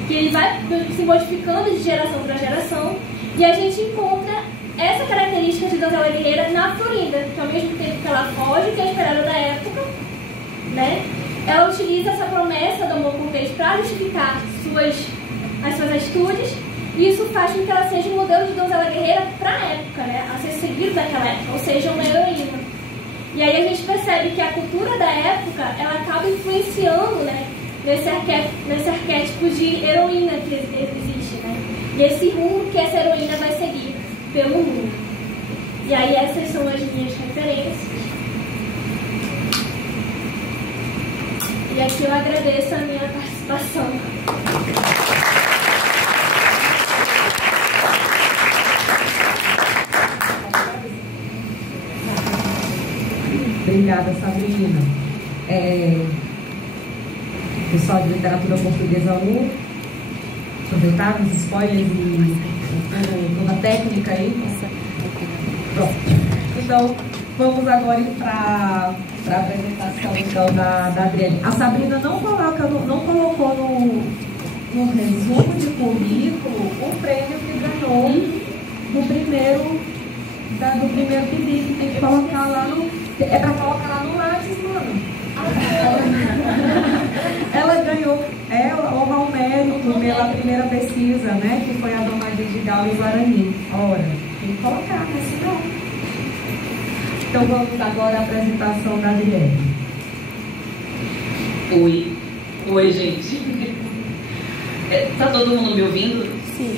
que ele vai se modificando de geração para geração, e a gente encontra essa característica de donzela guerreira na Florinda, que ao mesmo tempo que ela foge, que é esperada da época, né, ela utiliza essa promessa do amor cortês para justificar as suas atitudes, e isso faz com que ela seja um modelo de donzela guerreira para a época, né, a ser seguido daquela época, ou seja, uma heroína. E aí a gente percebe que a cultura da época, ela acaba influenciando, né, nesse arquétipo de heroína que existe, né? E esse rumo que essa heroína vai seguir pelo mundo. E aí essas são as minhas referências. E aqui eu agradeço a minha participação. Obrigada, Sabrina. Pessoal de Literatura Portuguesa 1, aproveitaram os spoilers e toda a técnica aí. Pronto. Então, Vamos agora para a apresentação então, da Adriele. A Sabrina não colocou no resumo de currículo o prêmio que ganhou do primeiro pedido. Tem que colocar lá no... É para colocar lá no Lattes, mano. Ela ganhou honra ao mérito pela primeira pesquisa, né? Que foi a do Madrid de Galo e Guarani. Ora, tem que colocar, né? Senão... Então vamos agora à apresentação da Adriele. Oi, gente. Tá todo mundo me ouvindo? Sim.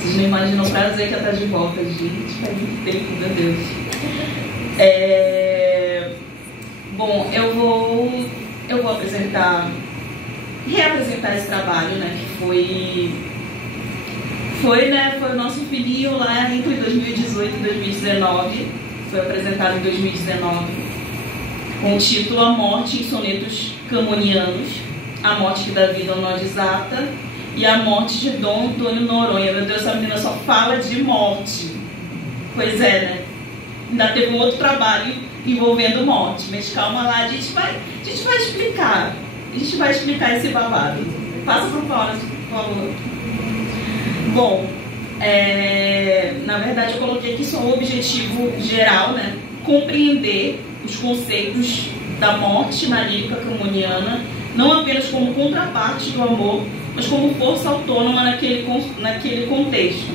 Vocês não imaginam o prazer que ela tá de volta, gente. Faz muito tempo, meu Deus. Bom, eu vou reapresentar esse trabalho, né? Que foi o nosso filhinho lá entre 2018 e 2019. Foi apresentado em 2019 com o título A Morte em Sonetos Camonianos, a morte que dá vida ao nó de Zata e a morte de Dom Antônio Noronha. Meu Deus, essa menina só fala de morte. Pois é, né? Ainda teve um outro trabalho envolvendo morte, mas calma lá, a gente vai explicar. A gente vai explicar esse babado. Passa para o Paulo, por favor. Bom, na verdade eu coloquei aqui só o objetivo geral, né? Compreender os conceitos da morte na lírica camoniana, não apenas como contraparte do amor, mas como força autônoma naquele contexto.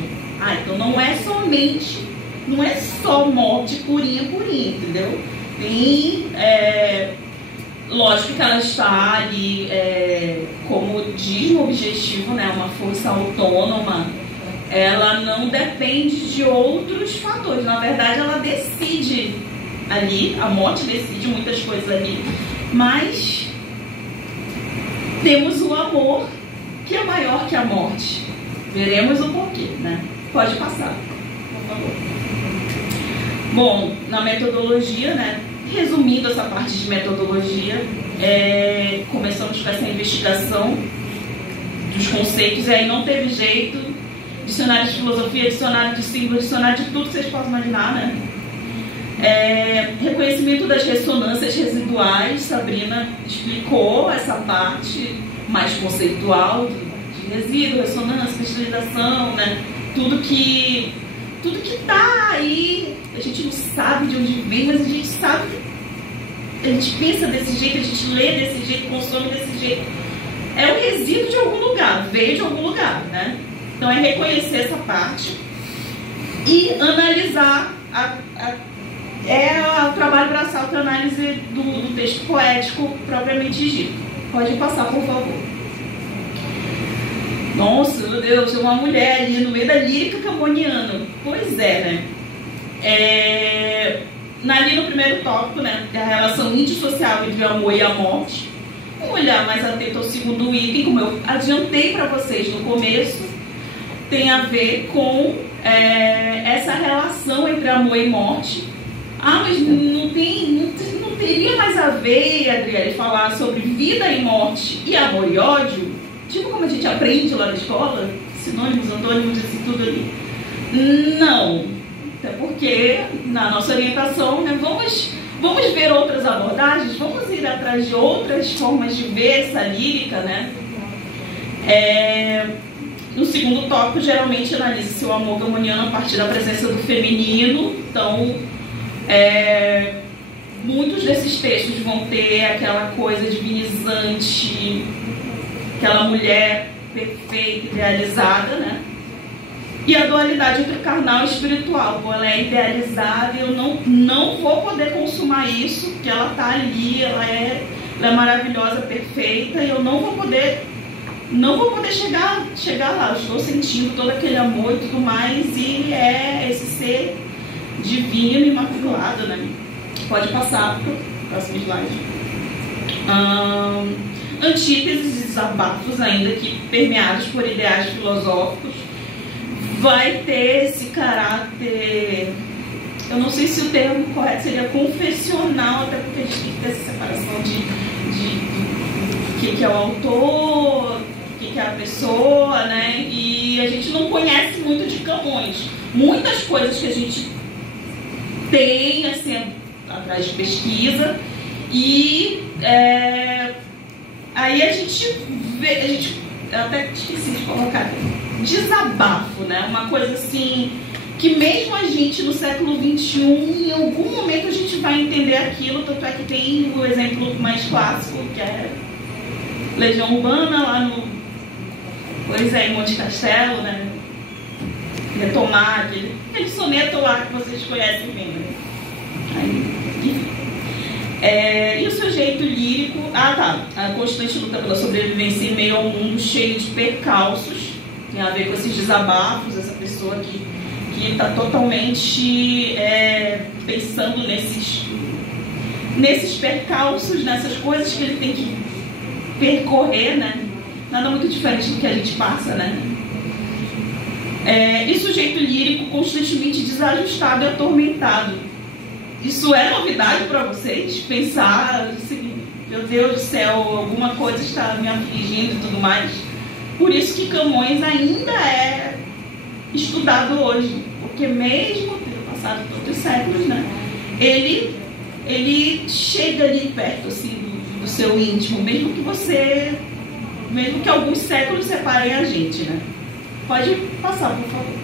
Então não é só morte purinha, entendeu? Tem, lógico que ela está ali, como diz no objetivo, né, uma força autônoma. Ela não depende de outros fatores. Na verdade, ela decide ali, a morte decide muitas coisas ali, mas temos o amor que é maior que a morte. Veremos o porquê, né? Pode passar, por favor. Bom, na metodologia, né? Resumindo essa parte de metodologia, começamos com essa investigação dos conceitos, e aí não teve jeito. Dicionário de filosofia, dicionário de símbolos, dicionário de tudo que vocês possam imaginar, né? Reconhecimento das ressonâncias residuais. Sabrina explicou essa parte mais conceitual de resíduo, ressonância, cristalização, né? Tudo que tá aí, a gente não sabe de onde vem, mas a gente sabe, a gente pensa desse jeito, a gente lê desse jeito, consome desse jeito. É um resíduo de algum lugar, veio de algum lugar, né? Então, é reconhecer essa parte e analisar o trabalho braçal para análise do texto poético propriamente dito. Pode passar, por favor. Nossa, meu Deus, tem uma mulher ali no meio da lírica camoniana. Pois é, né? Ali no primeiro tópico, né, a relação indissociável entre o amor e a morte. Um olhar mais atento ao segundo item, como eu adiantei para vocês no começo, tem a ver com essa relação entre amor e morte. Mas não teria mais a ver, Adriele, falar sobre vida e morte e amor e ódio? Tipo como a gente aprende lá na escola, sinônimos, antônimos, isso tudo ali. Não, até porque na nossa orientação, né, vamos ver outras abordagens, vamos ir atrás de outras formas de ver essa lírica, né? No segundo tópico, geralmente analisa-se o amor camoniano a partir da presença do feminino. Então, muitos desses textos vão ter aquela coisa divinizante, aquela mulher perfeita, idealizada, né? E a dualidade entre carnal e espiritual. Bom, ela é idealizada e eu não vou poder consumar isso, porque ela está ali, ela é maravilhosa, perfeita, e eu não vou poder chegar lá. Eu estou sentindo todo aquele amor e tudo mais, e é esse ser divino, imaculado, né? Pode passar para o próximo slide. Antíteses e desabafos, ainda que permeados por ideais filosóficos, vai ter esse caráter, eu não sei se o termo correto seria confessional, até porque a gente tem que ter essa separação de que é o autor, o que é a pessoa, né? E a gente não conhece muito de Camões. Muitas coisas que a gente tem, assim, atrás de pesquisa, e aí a gente vê, eu até esqueci de colocar, desabafo, né? Uma coisa assim, que mesmo a gente no século XXI, em algum momento a gente vai entender aquilo, tanto é que tem o exemplo mais clássico, que é Legião Urbana, lá no... Pois é, em Monte Castelo, né? Retomar aquele soneto lá que vocês conhecem bem, né? E o seu jeito lírico... A constante luta pela sobrevivência em meio ao mundo cheio de percalços. Tem a ver com esses desabafos, essa pessoa que está totalmente pensando nesses percalços, nessas coisas que ele tem que percorrer, né? Nada muito diferente do que a gente passa, né? E sujeito lírico constantemente desajustado e atormentado. Isso é novidade para vocês? Pensar assim, meu Deus do céu, alguma coisa está me afligindo e tudo mais. Por isso que Camões ainda é estudado hoje, porque mesmo tendo passado todos os séculos, né, ele chega ali perto assim, do seu íntimo, mesmo que alguns séculos separem a gente, né? Pode passar, por favor.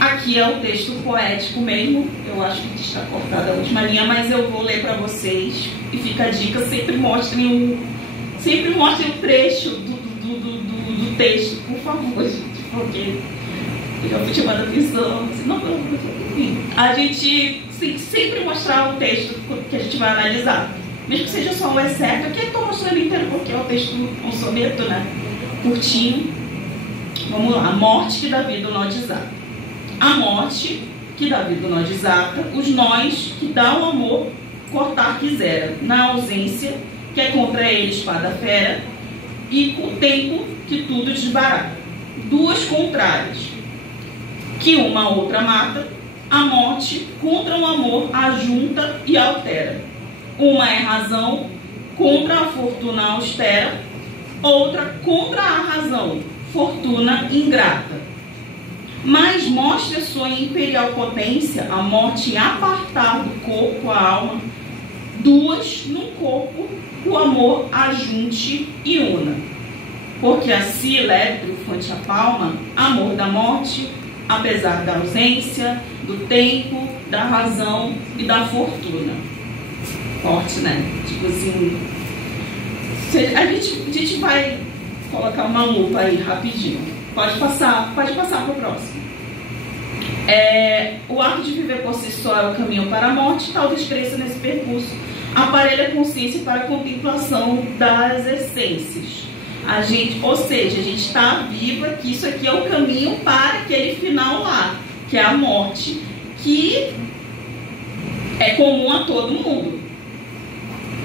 Aqui é o texto poético mesmo. Eu acho que está cortada a última linha, mas eu vou ler para vocês. E fica a dica, sempre mostrem o trecho do texto, por favor, gente, porque eu já fui chamando a atenção. Enfim, a gente tem que sempre mostrar o texto que a gente vai analisar. Mesmo que seja só o excerto, aqui eu estou mostrando inteiro porque é o texto, um soneto, né? Curtinho. Vamos lá. A morte que dá vida ao nó desata. A morte que dá vida ao nó desata, os nós que dá o amor cortar quisera. Na ausência, que é contra ele espada fera, e com o tempo que tudo desbarata. Duas contrárias, que uma a outra mata, a morte contra o amor ajunta e altera. Uma é razão contra a fortuna austera, outra contra a razão, fortuna ingrata. Mas mostra sua imperial potência, a morte em apartar do corpo a alma, duas no corpo, o amor ajunte e una. Porque assim leve triunfante a palma, amor da morte, apesar da ausência, do tempo, da razão e da fortuna. Forte, né? Tipo assim, a gente vai colocar uma lupa aí rapidinho. Pode passar para o próximo. O ato de viver por si só é o caminho para a morte. Tal desprezo nesse percurso aparelha a consciência para a contemplação das essências. Ou seja, a gente está viva, que isso aqui é o caminho para aquele final lá, que é a morte, que é comum a todo mundo.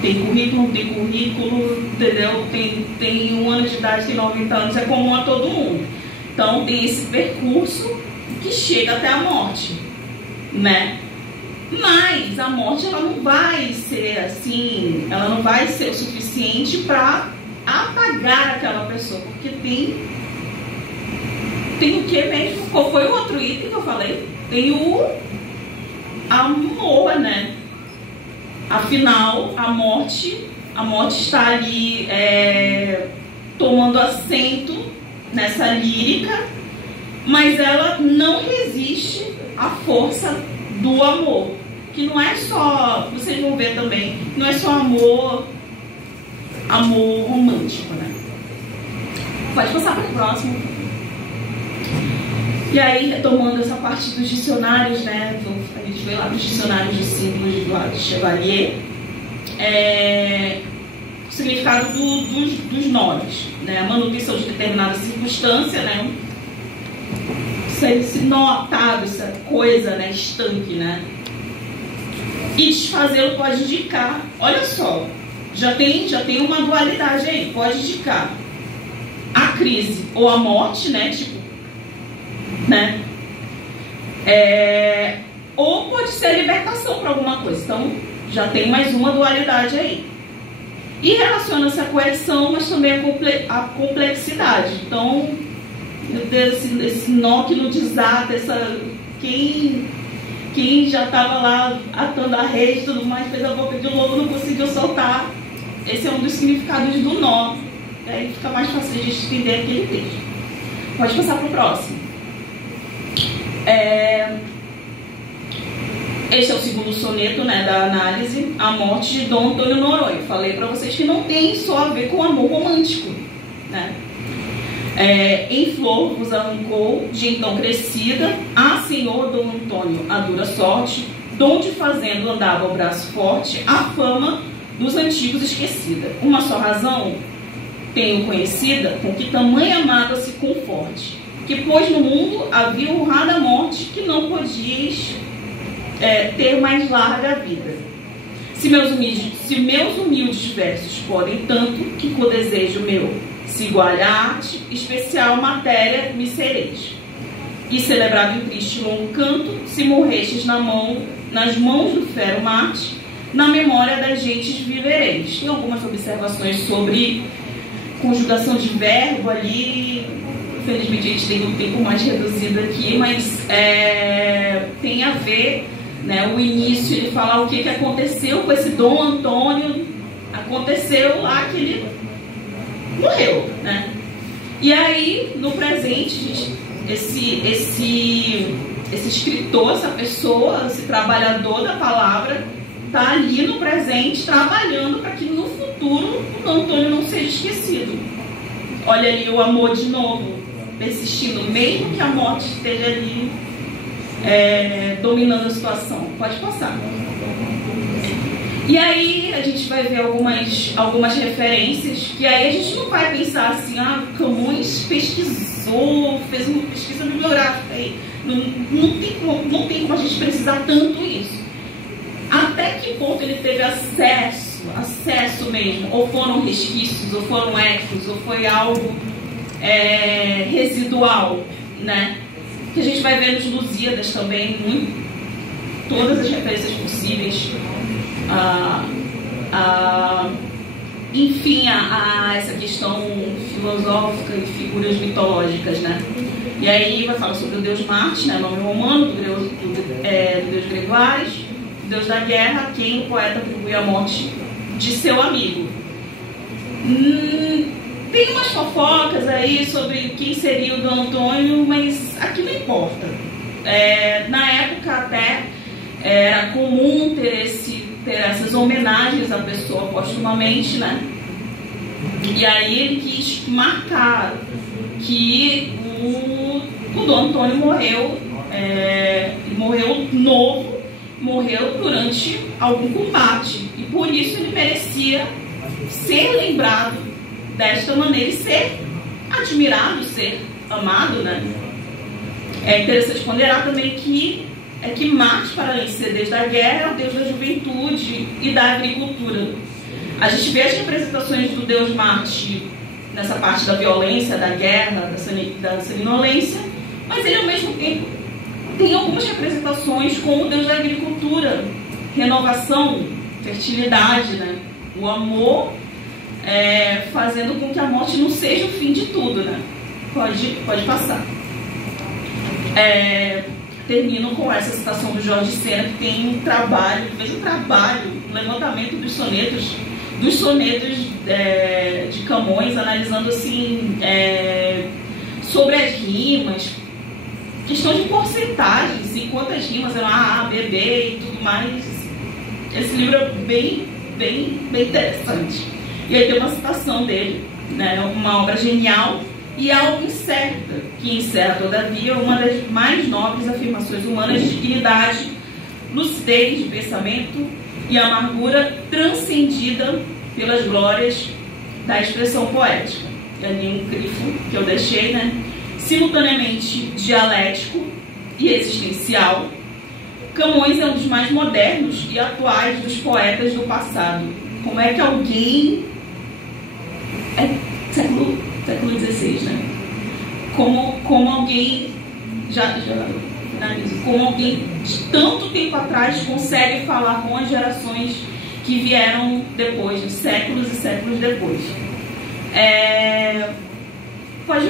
Tem currículo, não tem currículo, entendeu? Tem 1 ano de idade, tem 90 anos, é comum a todo mundo. Então tem esse percurso que chega até a morte, né? Mas a morte, ela não vai ser assim, ela não vai ser o suficiente para apagar aquela pessoa, porque tem o que mesmo? Qual foi o outro item que eu falei? Tem o amor, né? Afinal, a morte está ali tomando assento nessa lírica, mas ela não resiste à força do amor, que não é só, vocês vão ver também, não é só amor romântico, né? Pode passar para o próximo. E aí, retomando essa parte dos dicionários, né? Então, a gente foi lá para os dicionários de símbolos do lado de Chevalier. O significado dos nomes, né? A manutenção de determinada circunstância, né? Esse nó atado, essa coisa, né? Estanque, né? E desfazê-lo pode indicar, olha só, já tem uma dualidade aí, pode indicar a crise ou a morte, né? Tipo, né? Ou pode ser libertação para alguma coisa. Então já tem mais uma dualidade aí. E relaciona-se à coerção, mas também à complexidade. Então Meu Deus, esse nó que não desata, quem já estava lá atando a rede e tudo mais, fez a boca de lobo, não conseguiu soltar. Esse é um dos significados do nó. Aí fica mais fácil de entender aquele texto. Pode passar para o próximo. Este é o segundo soneto, né, da análise, a morte de Dom Antônio Noronha. Falei para vocês que não tem só a ver com amor romântico, né? Em flor vos arrancou, de então crescida, a senhor Dom Antônio, a dura sorte, donde fazendo andava o braço forte, a fama dos antigos esquecida. Uma só razão tenho conhecida, com que tamanha mágoa se conforte, que pôs no mundo havia honrada morte, que não podias ter mais larga vida. Se meus humildes versos podem tanto, que com desejo meu se iguale a arte, especial matéria me sereis. E celebrado em triste longo canto, se morrestes nas mãos do fero Marte, na memória das gentes vivereis. Tem algumas observações sobre conjugação de verbo ali. Infelizmente a gente tem um tempo mais reduzido aqui, mas tem a ver, né, o início, ele fala o que aconteceu com esse Dom Antônio. Aconteceu lá que ele morreu, né? E aí, no presente, esse escritor, essa pessoa, esse trabalhador da palavra, está ali no presente, trabalhando para que no futuro o Dom Antônio não seja esquecido. Olha ali o amor de novo, persistindo, mesmo que a morte esteja ali dominando a situação. Pode passar. E aí a gente vai ver algumas referências, que aí a gente não vai pensar assim, Camões pesquisou, fez uma pesquisa bibliográfica aí. Não tem como a gente precisar tanto isso. Até que ponto ele teve acesso mesmo, ou foram resquícios, ou foram ecos, ou foi algo residual, né? Que a gente vai ver nos Lusíadas também, todas as referências possíveis, enfim, a essa questão filosófica e figuras mitológicas, né? E aí vai falar sobre o deus Marte, né, nome romano, do deus Gregóares, deus da guerra, quem o poeta atribui a morte de seu amigo. Tem umas fofocas aí sobre quem seria o Dom Antônio, mas aqui não importa. Na época até era comum ter essas homenagens à pessoa postumamente, né? E aí ele quis marcar que o Dom Antônio morreu novo, morreu durante algum combate, e por isso ele merecia ser lembrado desta maneira e ser admirado, ser amado, né? É interessante ponderar também que Marte, para além de ser deus da guerra, é o deus da juventude e da agricultura. A gente vê as representações do deus Marte nessa parte da violência, da guerra, da sanguinolência, mas ele ao mesmo tempo tem algumas representações com o deus da agricultura, renovação, fertilidade, né? O amor fazendo com que a morte não seja o fim de tudo, né? Pode passar. Termino com essa citação do Jorge Sena, que tem um trabalho, um levantamento dos sonetos de Camões, analisando assim sobre as rimas, questão de porcentagens, e quantas rimas eram A, B, B e tudo mais. Esse livro é bem interessante. E aí tem uma citação dele, né, uma obra genial e algo incerta, que encerra, todavia, uma das mais nobres afirmações humanas de dignidade, lucidez de pensamento e amargura transcendida pelas glórias da expressão poética. E ali um grifo que eu deixei, né? Simultaneamente dialético e existencial, Camões é um dos mais modernos e atuais dos poetas do passado. Como é que alguém... século XVI, né? Como alguém como alguém de tanto tempo atrás consegue falar com as gerações que vieram depois, de séculos e séculos depois. Pode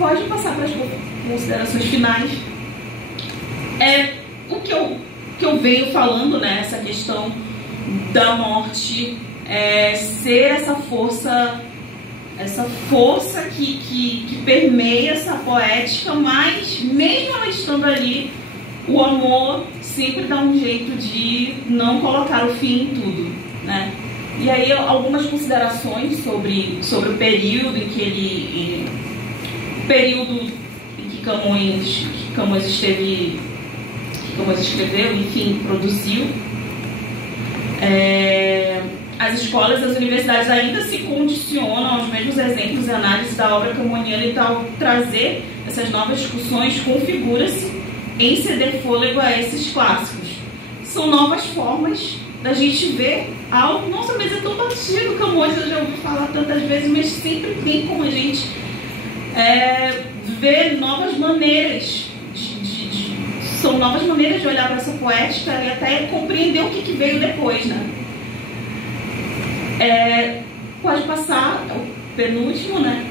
pode passar para as considerações finais. O que eu venho falando, né, essa questão da morte, ser essa força que permeia essa poética, mas mesmo ela estando ali, o amor sempre dá um jeito de não colocar o fim em tudo, né? E aí algumas considerações sobre o período em que Camões escreveu, enfim, produziu. As escolas, as universidades ainda se condicionam aos mesmos exemplos e análises da obra camoniana, e ao trazer essas novas discussões, configura-se em ceder fôlego a esses clássicos. São novas formas da gente ver algo, nossa, mas é tão batido, Camões, eu já ouvi falar tantas vezes, mas sempre tem como a gente ver novas maneiras são novas maneiras de olhar para essa poética e até compreender o que veio depois, né? Pode passar, o penúltimo, né?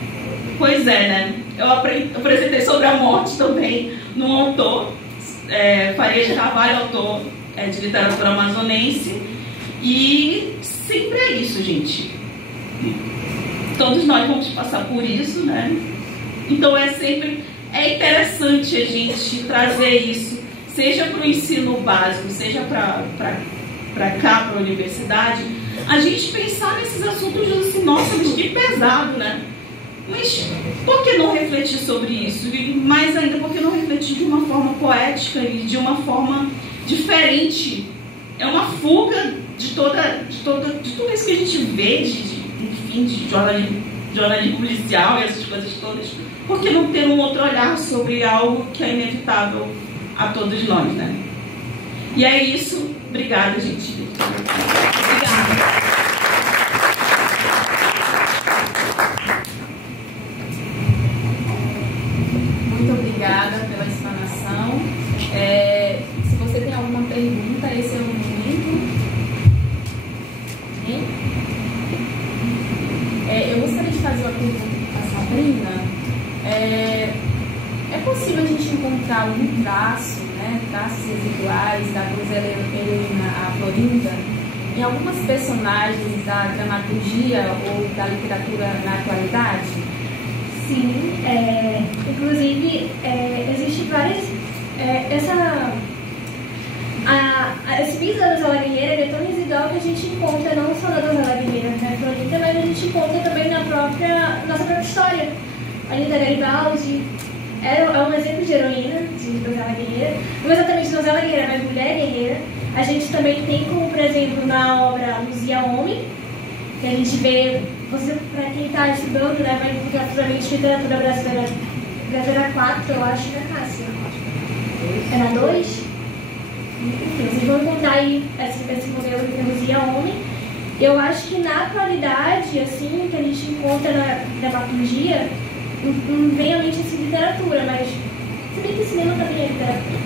Pois é, né? Eu apresentei sobre a morte também num autor, Faria de Carvalho, autor de literatura amazonense, e sempre é isso, gente. Todos nós vamos passar por isso, né? Então é interessante a gente trazer isso, seja para o ensino básico, seja para cá, para a universidade, a gente pensar nesses assuntos assim, nossa, mas que pesado, né? Mas por que não refletir sobre isso? E mais ainda, por que não refletir de uma forma poética e de uma forma diferente? É uma fuga de tudo isso que a gente vê, enfim, de jornalismo policial e essas coisas todas. Por que não ter um outro olhar sobre algo que é inevitável a todos nós, né? E é isso. Obrigada, gente. Obrigada. Muito obrigada pela explanação. Se você tem alguma pergunta, esse é o momento. Eu gostaria de fazer uma pergunta para a Sabrina. É possível a gente encontrar algum traço, né, traços residuais da deusa Helena a Florinda em algumas personagens da dramaturgia ou da literatura na atualidade? Sim, inclusive existe várias. Esse mito da Donzela Guerreira é tão residual que a gente encontra não só na Donzela Guerreira, né, Florinda, mas a gente encontra também na nossa própria história. A Linda Garibaldi é um exemplo de heroína, de Donzela Guerreira. Não exatamente Donzela Guerreira, mas mulher guerreira. A gente também tem como, por exemplo, na obra Luzia Homem, que a gente vê, para quem está estudando, né, vai encontrar futuramente literatura brasileira 4, eu acho, né, Cássia? É na 2? Enfim, vocês vão encontrar aí esse modelo de Luzia Homem. Eu acho que na atualidade, assim, que a gente encontra na dramaturgia, não vem à mente assim, literatura, mas se bem que cinema também é literatura.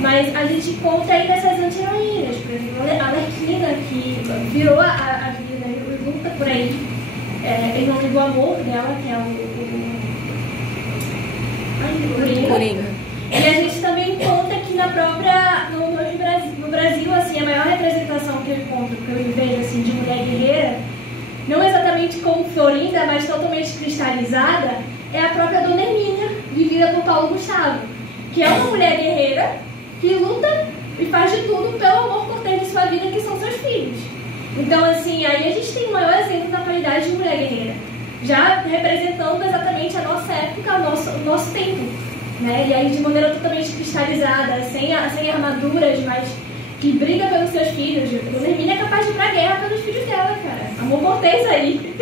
Mas a gente encontra aí dessas anti-heroínas, por exemplo, a Arlequina, que virou a vida e luta por aí em nome do amor dela, que é o Coringa. E a gente também encontra que no Brasil, assim, a maior representação que eu encontro, que eu vejo assim, de mulher guerreira, não exatamente como Florinda, mas totalmente cristalizada, é a própria Dona Hermínia, vivida por Paulo Gustavo, que é uma mulher guerreira que luta e faz de tudo pelo amor cortês de sua vida, que são seus filhos. Então, assim, aí a gente tem o maior exemplo da qualidade de mulher guerreira, já representando exatamente a nossa época, o nosso tempo, né? E aí de maneira totalmente cristalizada, sem armaduras, mas que briga pelos seus filhos. Dona Hermínia é capaz de ir pra guerra pelos filhos dela, cara. Amor cortês aí.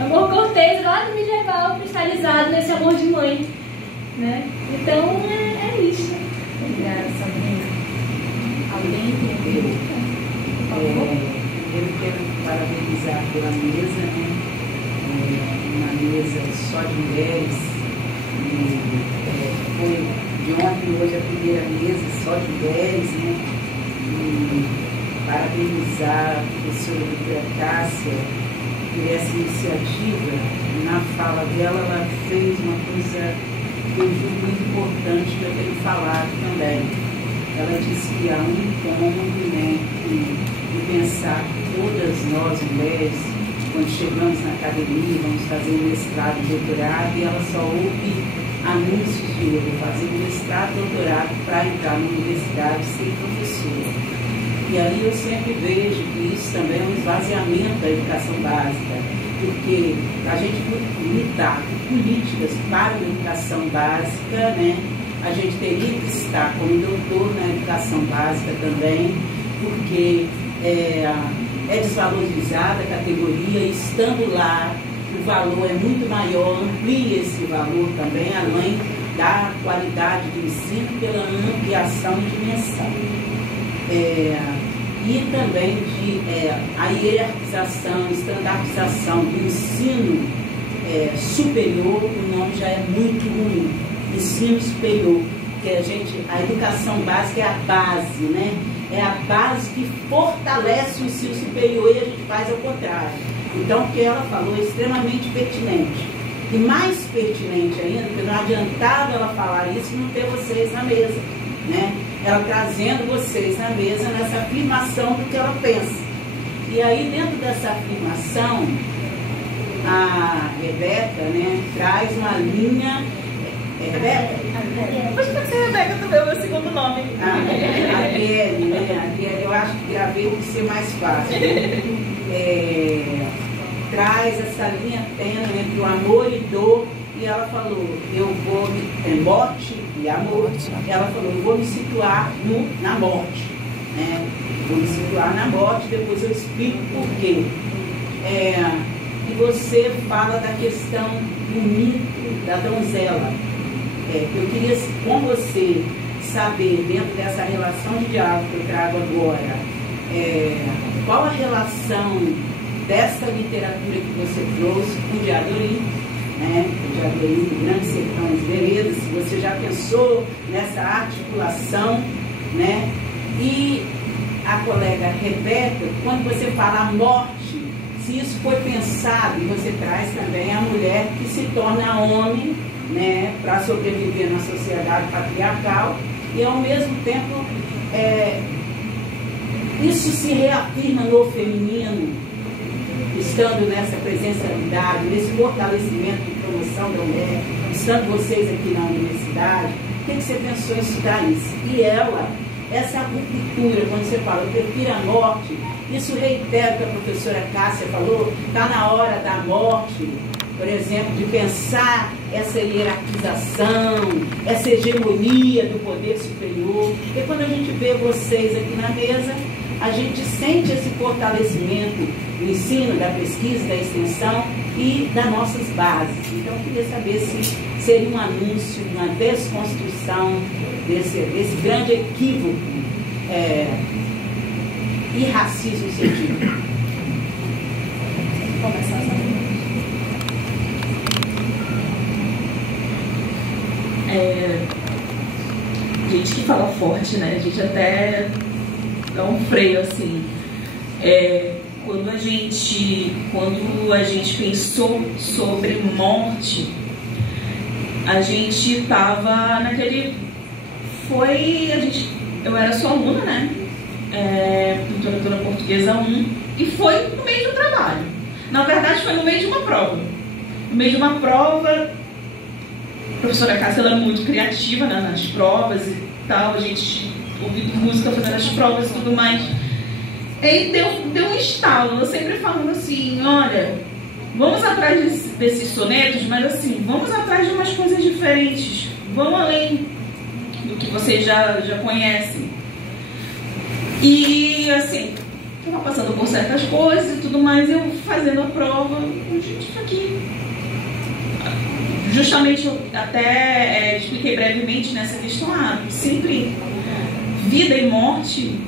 Amor cortês lá do medieval, cristalizado nesse amor de mãe, né? Então, é isso. Obrigada, Sabrina. Alguém tem pergunta? Por favor. Eu quero parabenizar pela mesa, né? Uma mesa só de mulheres. Foi de ontem e hoje a primeira mesa só de mulheres, né? E parabenizar a professora doutora Cássia por essa iniciativa. Na fala dela, ela fez uma coisa que eu julgo muito importante, que eu tenho falado também. Ela disse que há um incômodo, né, de pensar que todas nós, mulheres, quando chegamos na academia, vamos fazer um mestrado e doutorado, e ela só ouve anúncios de eu vou fazer um mestrado e doutorado para entrar na universidade e ser professora. E aí eu sempre vejo que isso também é um esvaziamento da educação básica, porque a gente lutar por políticas para a educação básica, né, a gente teria que estar como doutor na educação básica também, porque é desvalorizada a categoria, e estando lá, o valor é muito maior, amplia esse valor também, além da qualidade do ensino pela ampliação e dimensão. E também a hierarquização, estandardização do ensino superior, o nome já é muito ruim, ensino superior, porque a educação básica é a base, né? É a base que fortalece o ensino superior, e a gente faz ao contrário. Então, o que ela falou é extremamente pertinente. E mais pertinente ainda, porque não adiantava ela falar isso e não ter vocês na mesa, né? Ela trazendo vocês na mesa nessa afirmação do que ela pensa. E aí, dentro dessa afirmação, a Rebeca, né, traz uma linha... Rebeca? Mas pode ser Rebeca também, é o meu segundo nome. A Kelly, né? A Kelly, eu acho que gravei por ser mais fácil. Né? Traz essa linha tênue entre o amor e dor, e ela falou, eu vou morte e amor, ela falou, eu vou me situar na morte, né? Vou me situar na morte, depois eu explico por quê. E você fala da questão do mito da donzela. Eu queria, com você, saber, dentro dessa relação de diálogo que eu trago agora, qual a relação dessa literatura que você trouxe com o Diadorim, né? O Diadorim do Grande Sertão das Veredas, se você já pensou nessa articulação, né? E a colega Rebeca, quando você fala a morte, se isso foi pensado, e você traz também a mulher que se torna homem, né, para sobreviver na sociedade patriarcal, e ao mesmo tempo isso se reafirma no feminino, estando nessa presencialidade, nesse fortalecimento de promoção da mulher, estando vocês aqui na universidade. O que você pensou em estudar isso? E ela, essa ruptura, quando você fala, eu prefiro a morte, isso reitera o que a professora Cássia falou, está na hora da morte, por exemplo, de pensar essa hierarquização, essa hegemonia do poder superior. E quando a gente vê vocês aqui na mesa, a gente sente esse fortalecimento do ensino, da pesquisa, da extensão e das nossas bases. Então, eu queria saber se seria um anúncio, uma desconstrução desse grande equívoco e racismo científico. Vou começar essa gente que fala forte, né? A gente até dá um freio, assim. Quando a gente pensou sobre morte, a gente estava naquele... Eu era sua aluna, né? Literatura Portuguesa 1, e foi no meio do trabalho. Na verdade, foi no meio de uma prova. No meio de uma prova... A professora Cássia, ela é muito criativa, né, nas provas e tal, a gente ouvindo música, fazendo as provas e tudo mais. E aí deu um estalo, eu sempre falando assim, olha, vamos atrás desses sonetos, mas assim, vamos atrás de umas coisas diferentes, vão além do que vocês já conhecem. E assim, eu estava passando por certas coisas e tudo mais, eu fazendo a prova, gente, isso aqui... Justamente, eu até expliquei brevemente nessa questão, sempre vida e morte,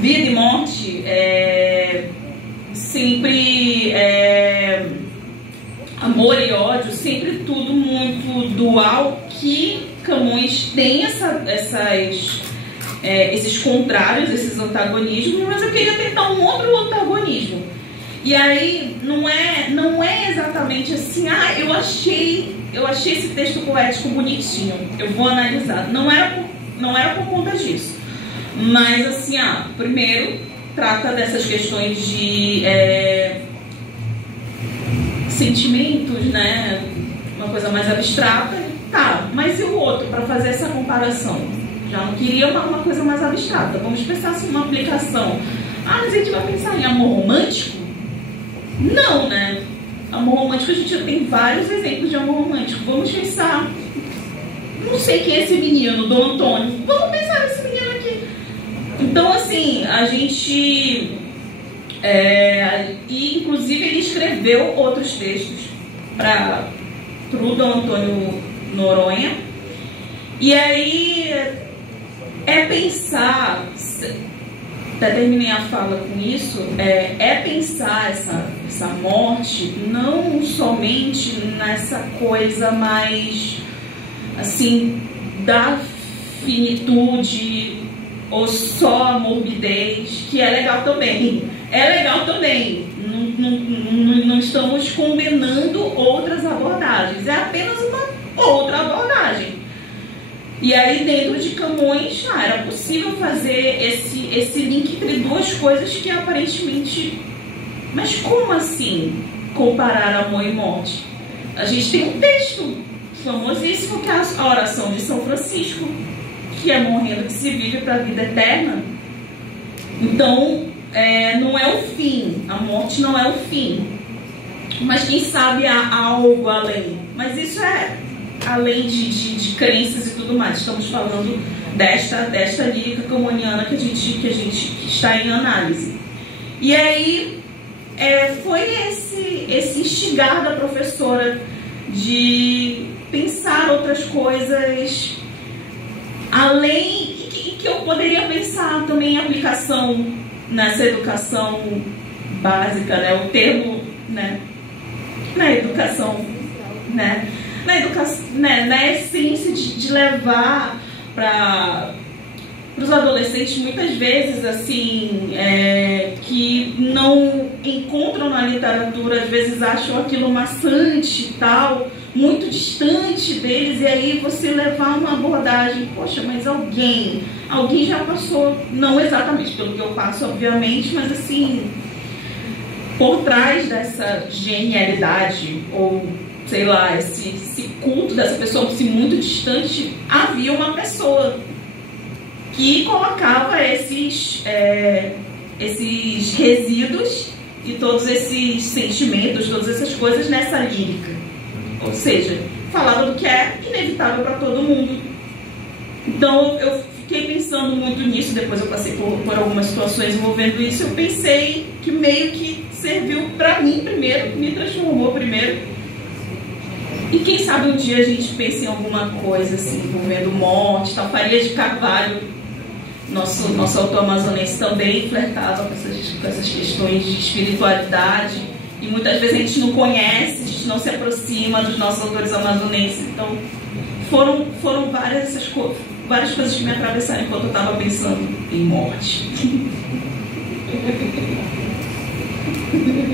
vida e morte, sempre amor e ódio, sempre tudo muito dual, que Camões tem esses contrários, esses antagonismos, mas eu queria tentar um outro antagonismo. E aí não é exatamente assim, eu achei esse texto poético bonitinho, eu vou analisar. Não era por conta disso. Mas assim, primeiro trata dessas questões de sentimentos, né? Uma coisa mais abstrata. Tá, mas e o outro, para fazer essa comparação? Já não queria uma coisa mais abstrata. Vamos pensar assim, uma aplicação. Mas a gente vai pensar em amor romântico? Não, né? Amor romântico, a gente já tem vários exemplos de amor romântico. Vamos pensar... Não sei quem é esse menino, Dom Antônio. Vamos pensar nesse menino aqui. Então, assim, a gente... e, inclusive, ele escreveu outros textos para o Dom Antônio Noronha. E aí, pensar... Até terminei a fala com isso, pensar essa morte não somente nessa coisa mais, assim, da finitude ou só a morbidez, que é legal também. Não estamos condenando outras abordagens, é apenas uma outra abordagem. E aí, dentro de Camões, era possível fazer esse link entre duas coisas que aparentemente... Mas como assim comparar amor e morte? A gente tem um texto famosíssimo que é a oração de São Francisco, que é morrendo que se vive para a vida eterna. Então, não é o fim, a morte não é o fim. Mas quem sabe há algo além. Mas isso é... além de crenças e tudo mais, estamos falando desta lírica camoniana que a gente está em análise. E aí foi esse instigar da professora de pensar outras coisas além, e que eu poderia pensar também em aplicação nessa educação básica, né? O termo, né? Na educação, né? Na essência de levar para os adolescentes, muitas vezes, assim, que não encontram na literatura, às vezes acham aquilo maçante e tal, muito distante deles, e aí você levar uma abordagem, poxa, mas alguém já passou, não exatamente pelo que eu passo, obviamente, mas assim, por trás dessa genialidade, ou sei lá, esse culto dessa pessoa assim, muito distante, havia uma pessoa que colocava esses resíduos e todos esses sentimentos, todas essas coisas nessa lírica. Ou seja, falava do que é inevitável para todo mundo. Então eu fiquei pensando muito nisso, depois eu passei por algumas situações envolvendo isso, eu pensei que meio que serviu para mim primeiro, me transformou primeiro. E quem sabe um dia a gente pensa em alguma coisa assim, envolvendo morte, tal. Faria de Carvalho, nosso autor amazonense, também flertava com essas questões de espiritualidade. E muitas vezes a gente não conhece, a gente não se aproxima dos nossos autores amazonenses. Então foram várias coisas que me atravessaram enquanto eu estava pensando em morte.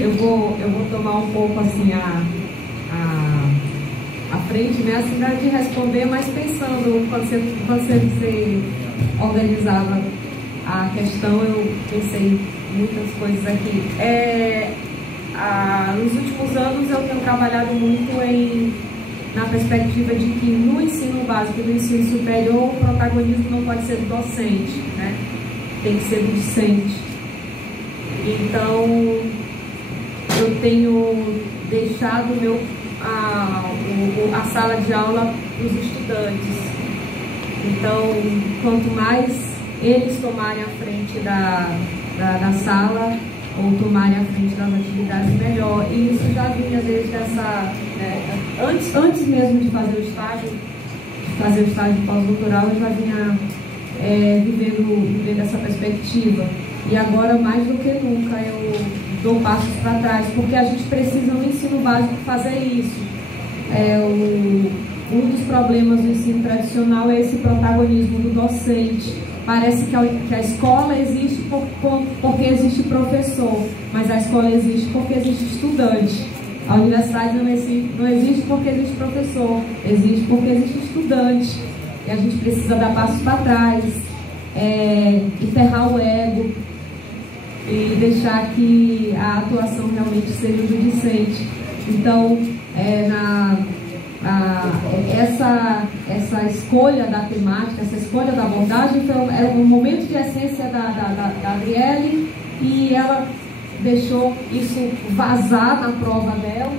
Eu vou tomar um pouco assim à frente, né, assim, de responder, mas pensando, quando você organizava a questão, eu pensei muitas coisas aqui. Nos últimos anos eu tenho trabalhado muito na perspectiva de que no ensino básico e no ensino superior o protagonismo não pode ser do docente, né? Tem que ser do discente. Então eu tenho deixado a sala de aula para os estudantes. Então, quanto mais eles tomarem a frente da sala ou tomarem a frente das atividades, melhor. E isso já vinha desde antes mesmo de fazer o estágio pós-doutoral, eu já vinha vivendo essa perspectiva. E agora, mais do que nunca, eu dou passos para trás, porque a gente precisa no ensino básico fazer isso. Um dos problemas do ensino tradicional é esse protagonismo do docente, parece que a escola existe porque existe professor, mas a escola existe porque existe estudante. A universidade não existe porque existe professor, existe porque existe estudante. E a gente precisa dar passos para trás, enterrar o ego e deixar que a atuação realmente seja do discente. Então, essa escolha da temática, essa escolha da abordagem era um momento de essência da Adriele, e ela deixou isso vazar na prova dela,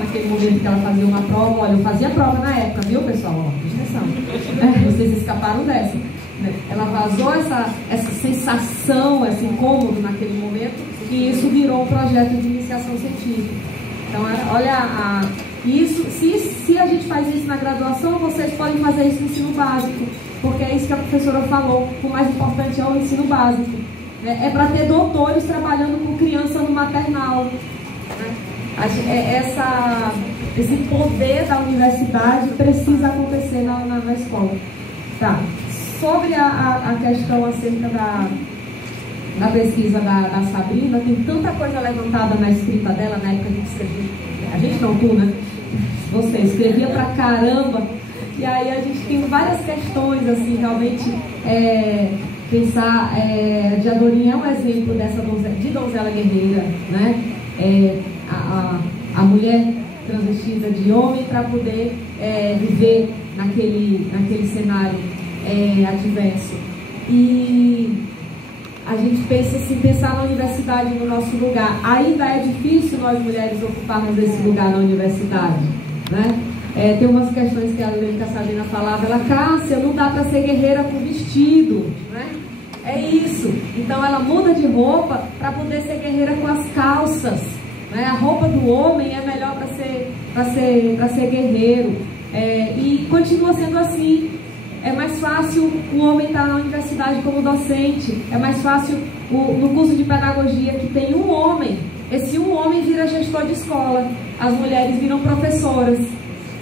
naquele momento que ela fazia uma prova. Olha, eu fazia prova na época, viu, pessoal? Presta atenção. Vocês escaparam dessa. Ela vazou essa sensação, esse incômodo naquele momento, e isso virou um projeto de iniciação científica. Então, olha, isso, se a gente faz isso na graduação, vocês podem fazer isso no ensino básico, porque é isso que a professora falou, o mais importante é o ensino básico. É para ter doutores trabalhando com criança no maternal. Esse poder da universidade precisa acontecer na escola. Tá. Sobre a questão acerca da pesquisa da Sabrina, tem tanta coisa levantada na escrita dela, na época que a gente escrevia. A gente não, tu, né? Você escrevia pra caramba. E aí a gente tem várias questões, assim, realmente, pensar, Diadorim é um exemplo de donzela guerreira, né? A mulher transvestida de homem para poder viver naquele cenário adverso. E a gente pensa assim, pensar na universidade no nosso lugar. Ainda é difícil nós mulheres ocuparmos esse lugar na universidade, né? Tem umas questões que a Sabrina falava, Cássia, não dá para ser guerreira com vestido, né? É isso. Então ela muda de roupa para poder ser guerreira com as calças, né? A roupa do homem é melhor para ser guerreiro, e continua sendo assim. É mais fácil o homem estar na universidade como docente, é mais fácil no curso de pedagogia que tem um homem. Esse um homem vira gestor de escola, as mulheres viram professoras,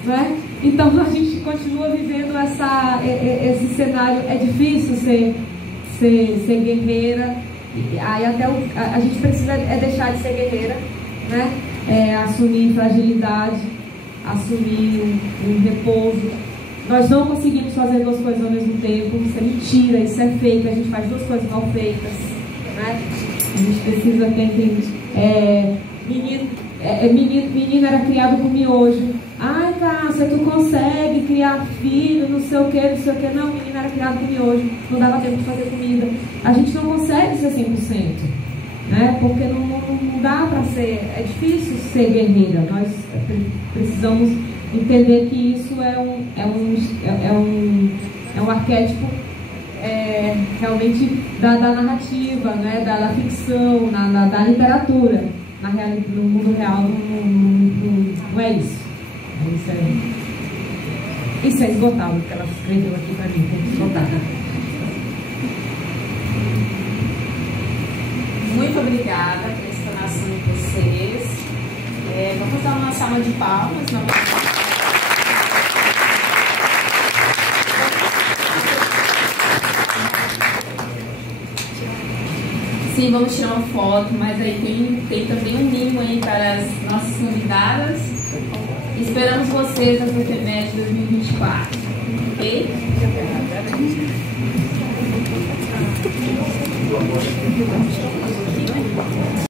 né? Então a gente continua vivendo esse cenário. É difícil ser guerreira, aí até a gente precisa deixar de ser guerreira, né? Assumir fragilidade, assumir um repouso. Nós não conseguimos fazer duas coisas ao mesmo tempo. Isso é mentira, isso é fake. A gente faz duas coisas mal feitas, né? A gente precisa ter menino era criado com miojo. Ai, Cássia, tu consegue criar filho, não sei o que. Não, menino era criado com miojo, não dava tempo de fazer comida. A gente não consegue ser 100%, né? Porque não dá para ser. É difícil ser guerreira. Nós precisamos entender que isso é um arquétipo realmente da narrativa, né? Da ficção, da literatura. No mundo real não é isso. Isso é esgotável, que ela escreveu aqui para mim, é esgotável. Muito obrigada pela explanação de vocês. Vamos dar uma salva de palmas. Sim, vamos tirar uma foto, mas aí tem também um mimo aí para as nossas convidadas. Esperamos vocês na FEFEMED 2024, ok?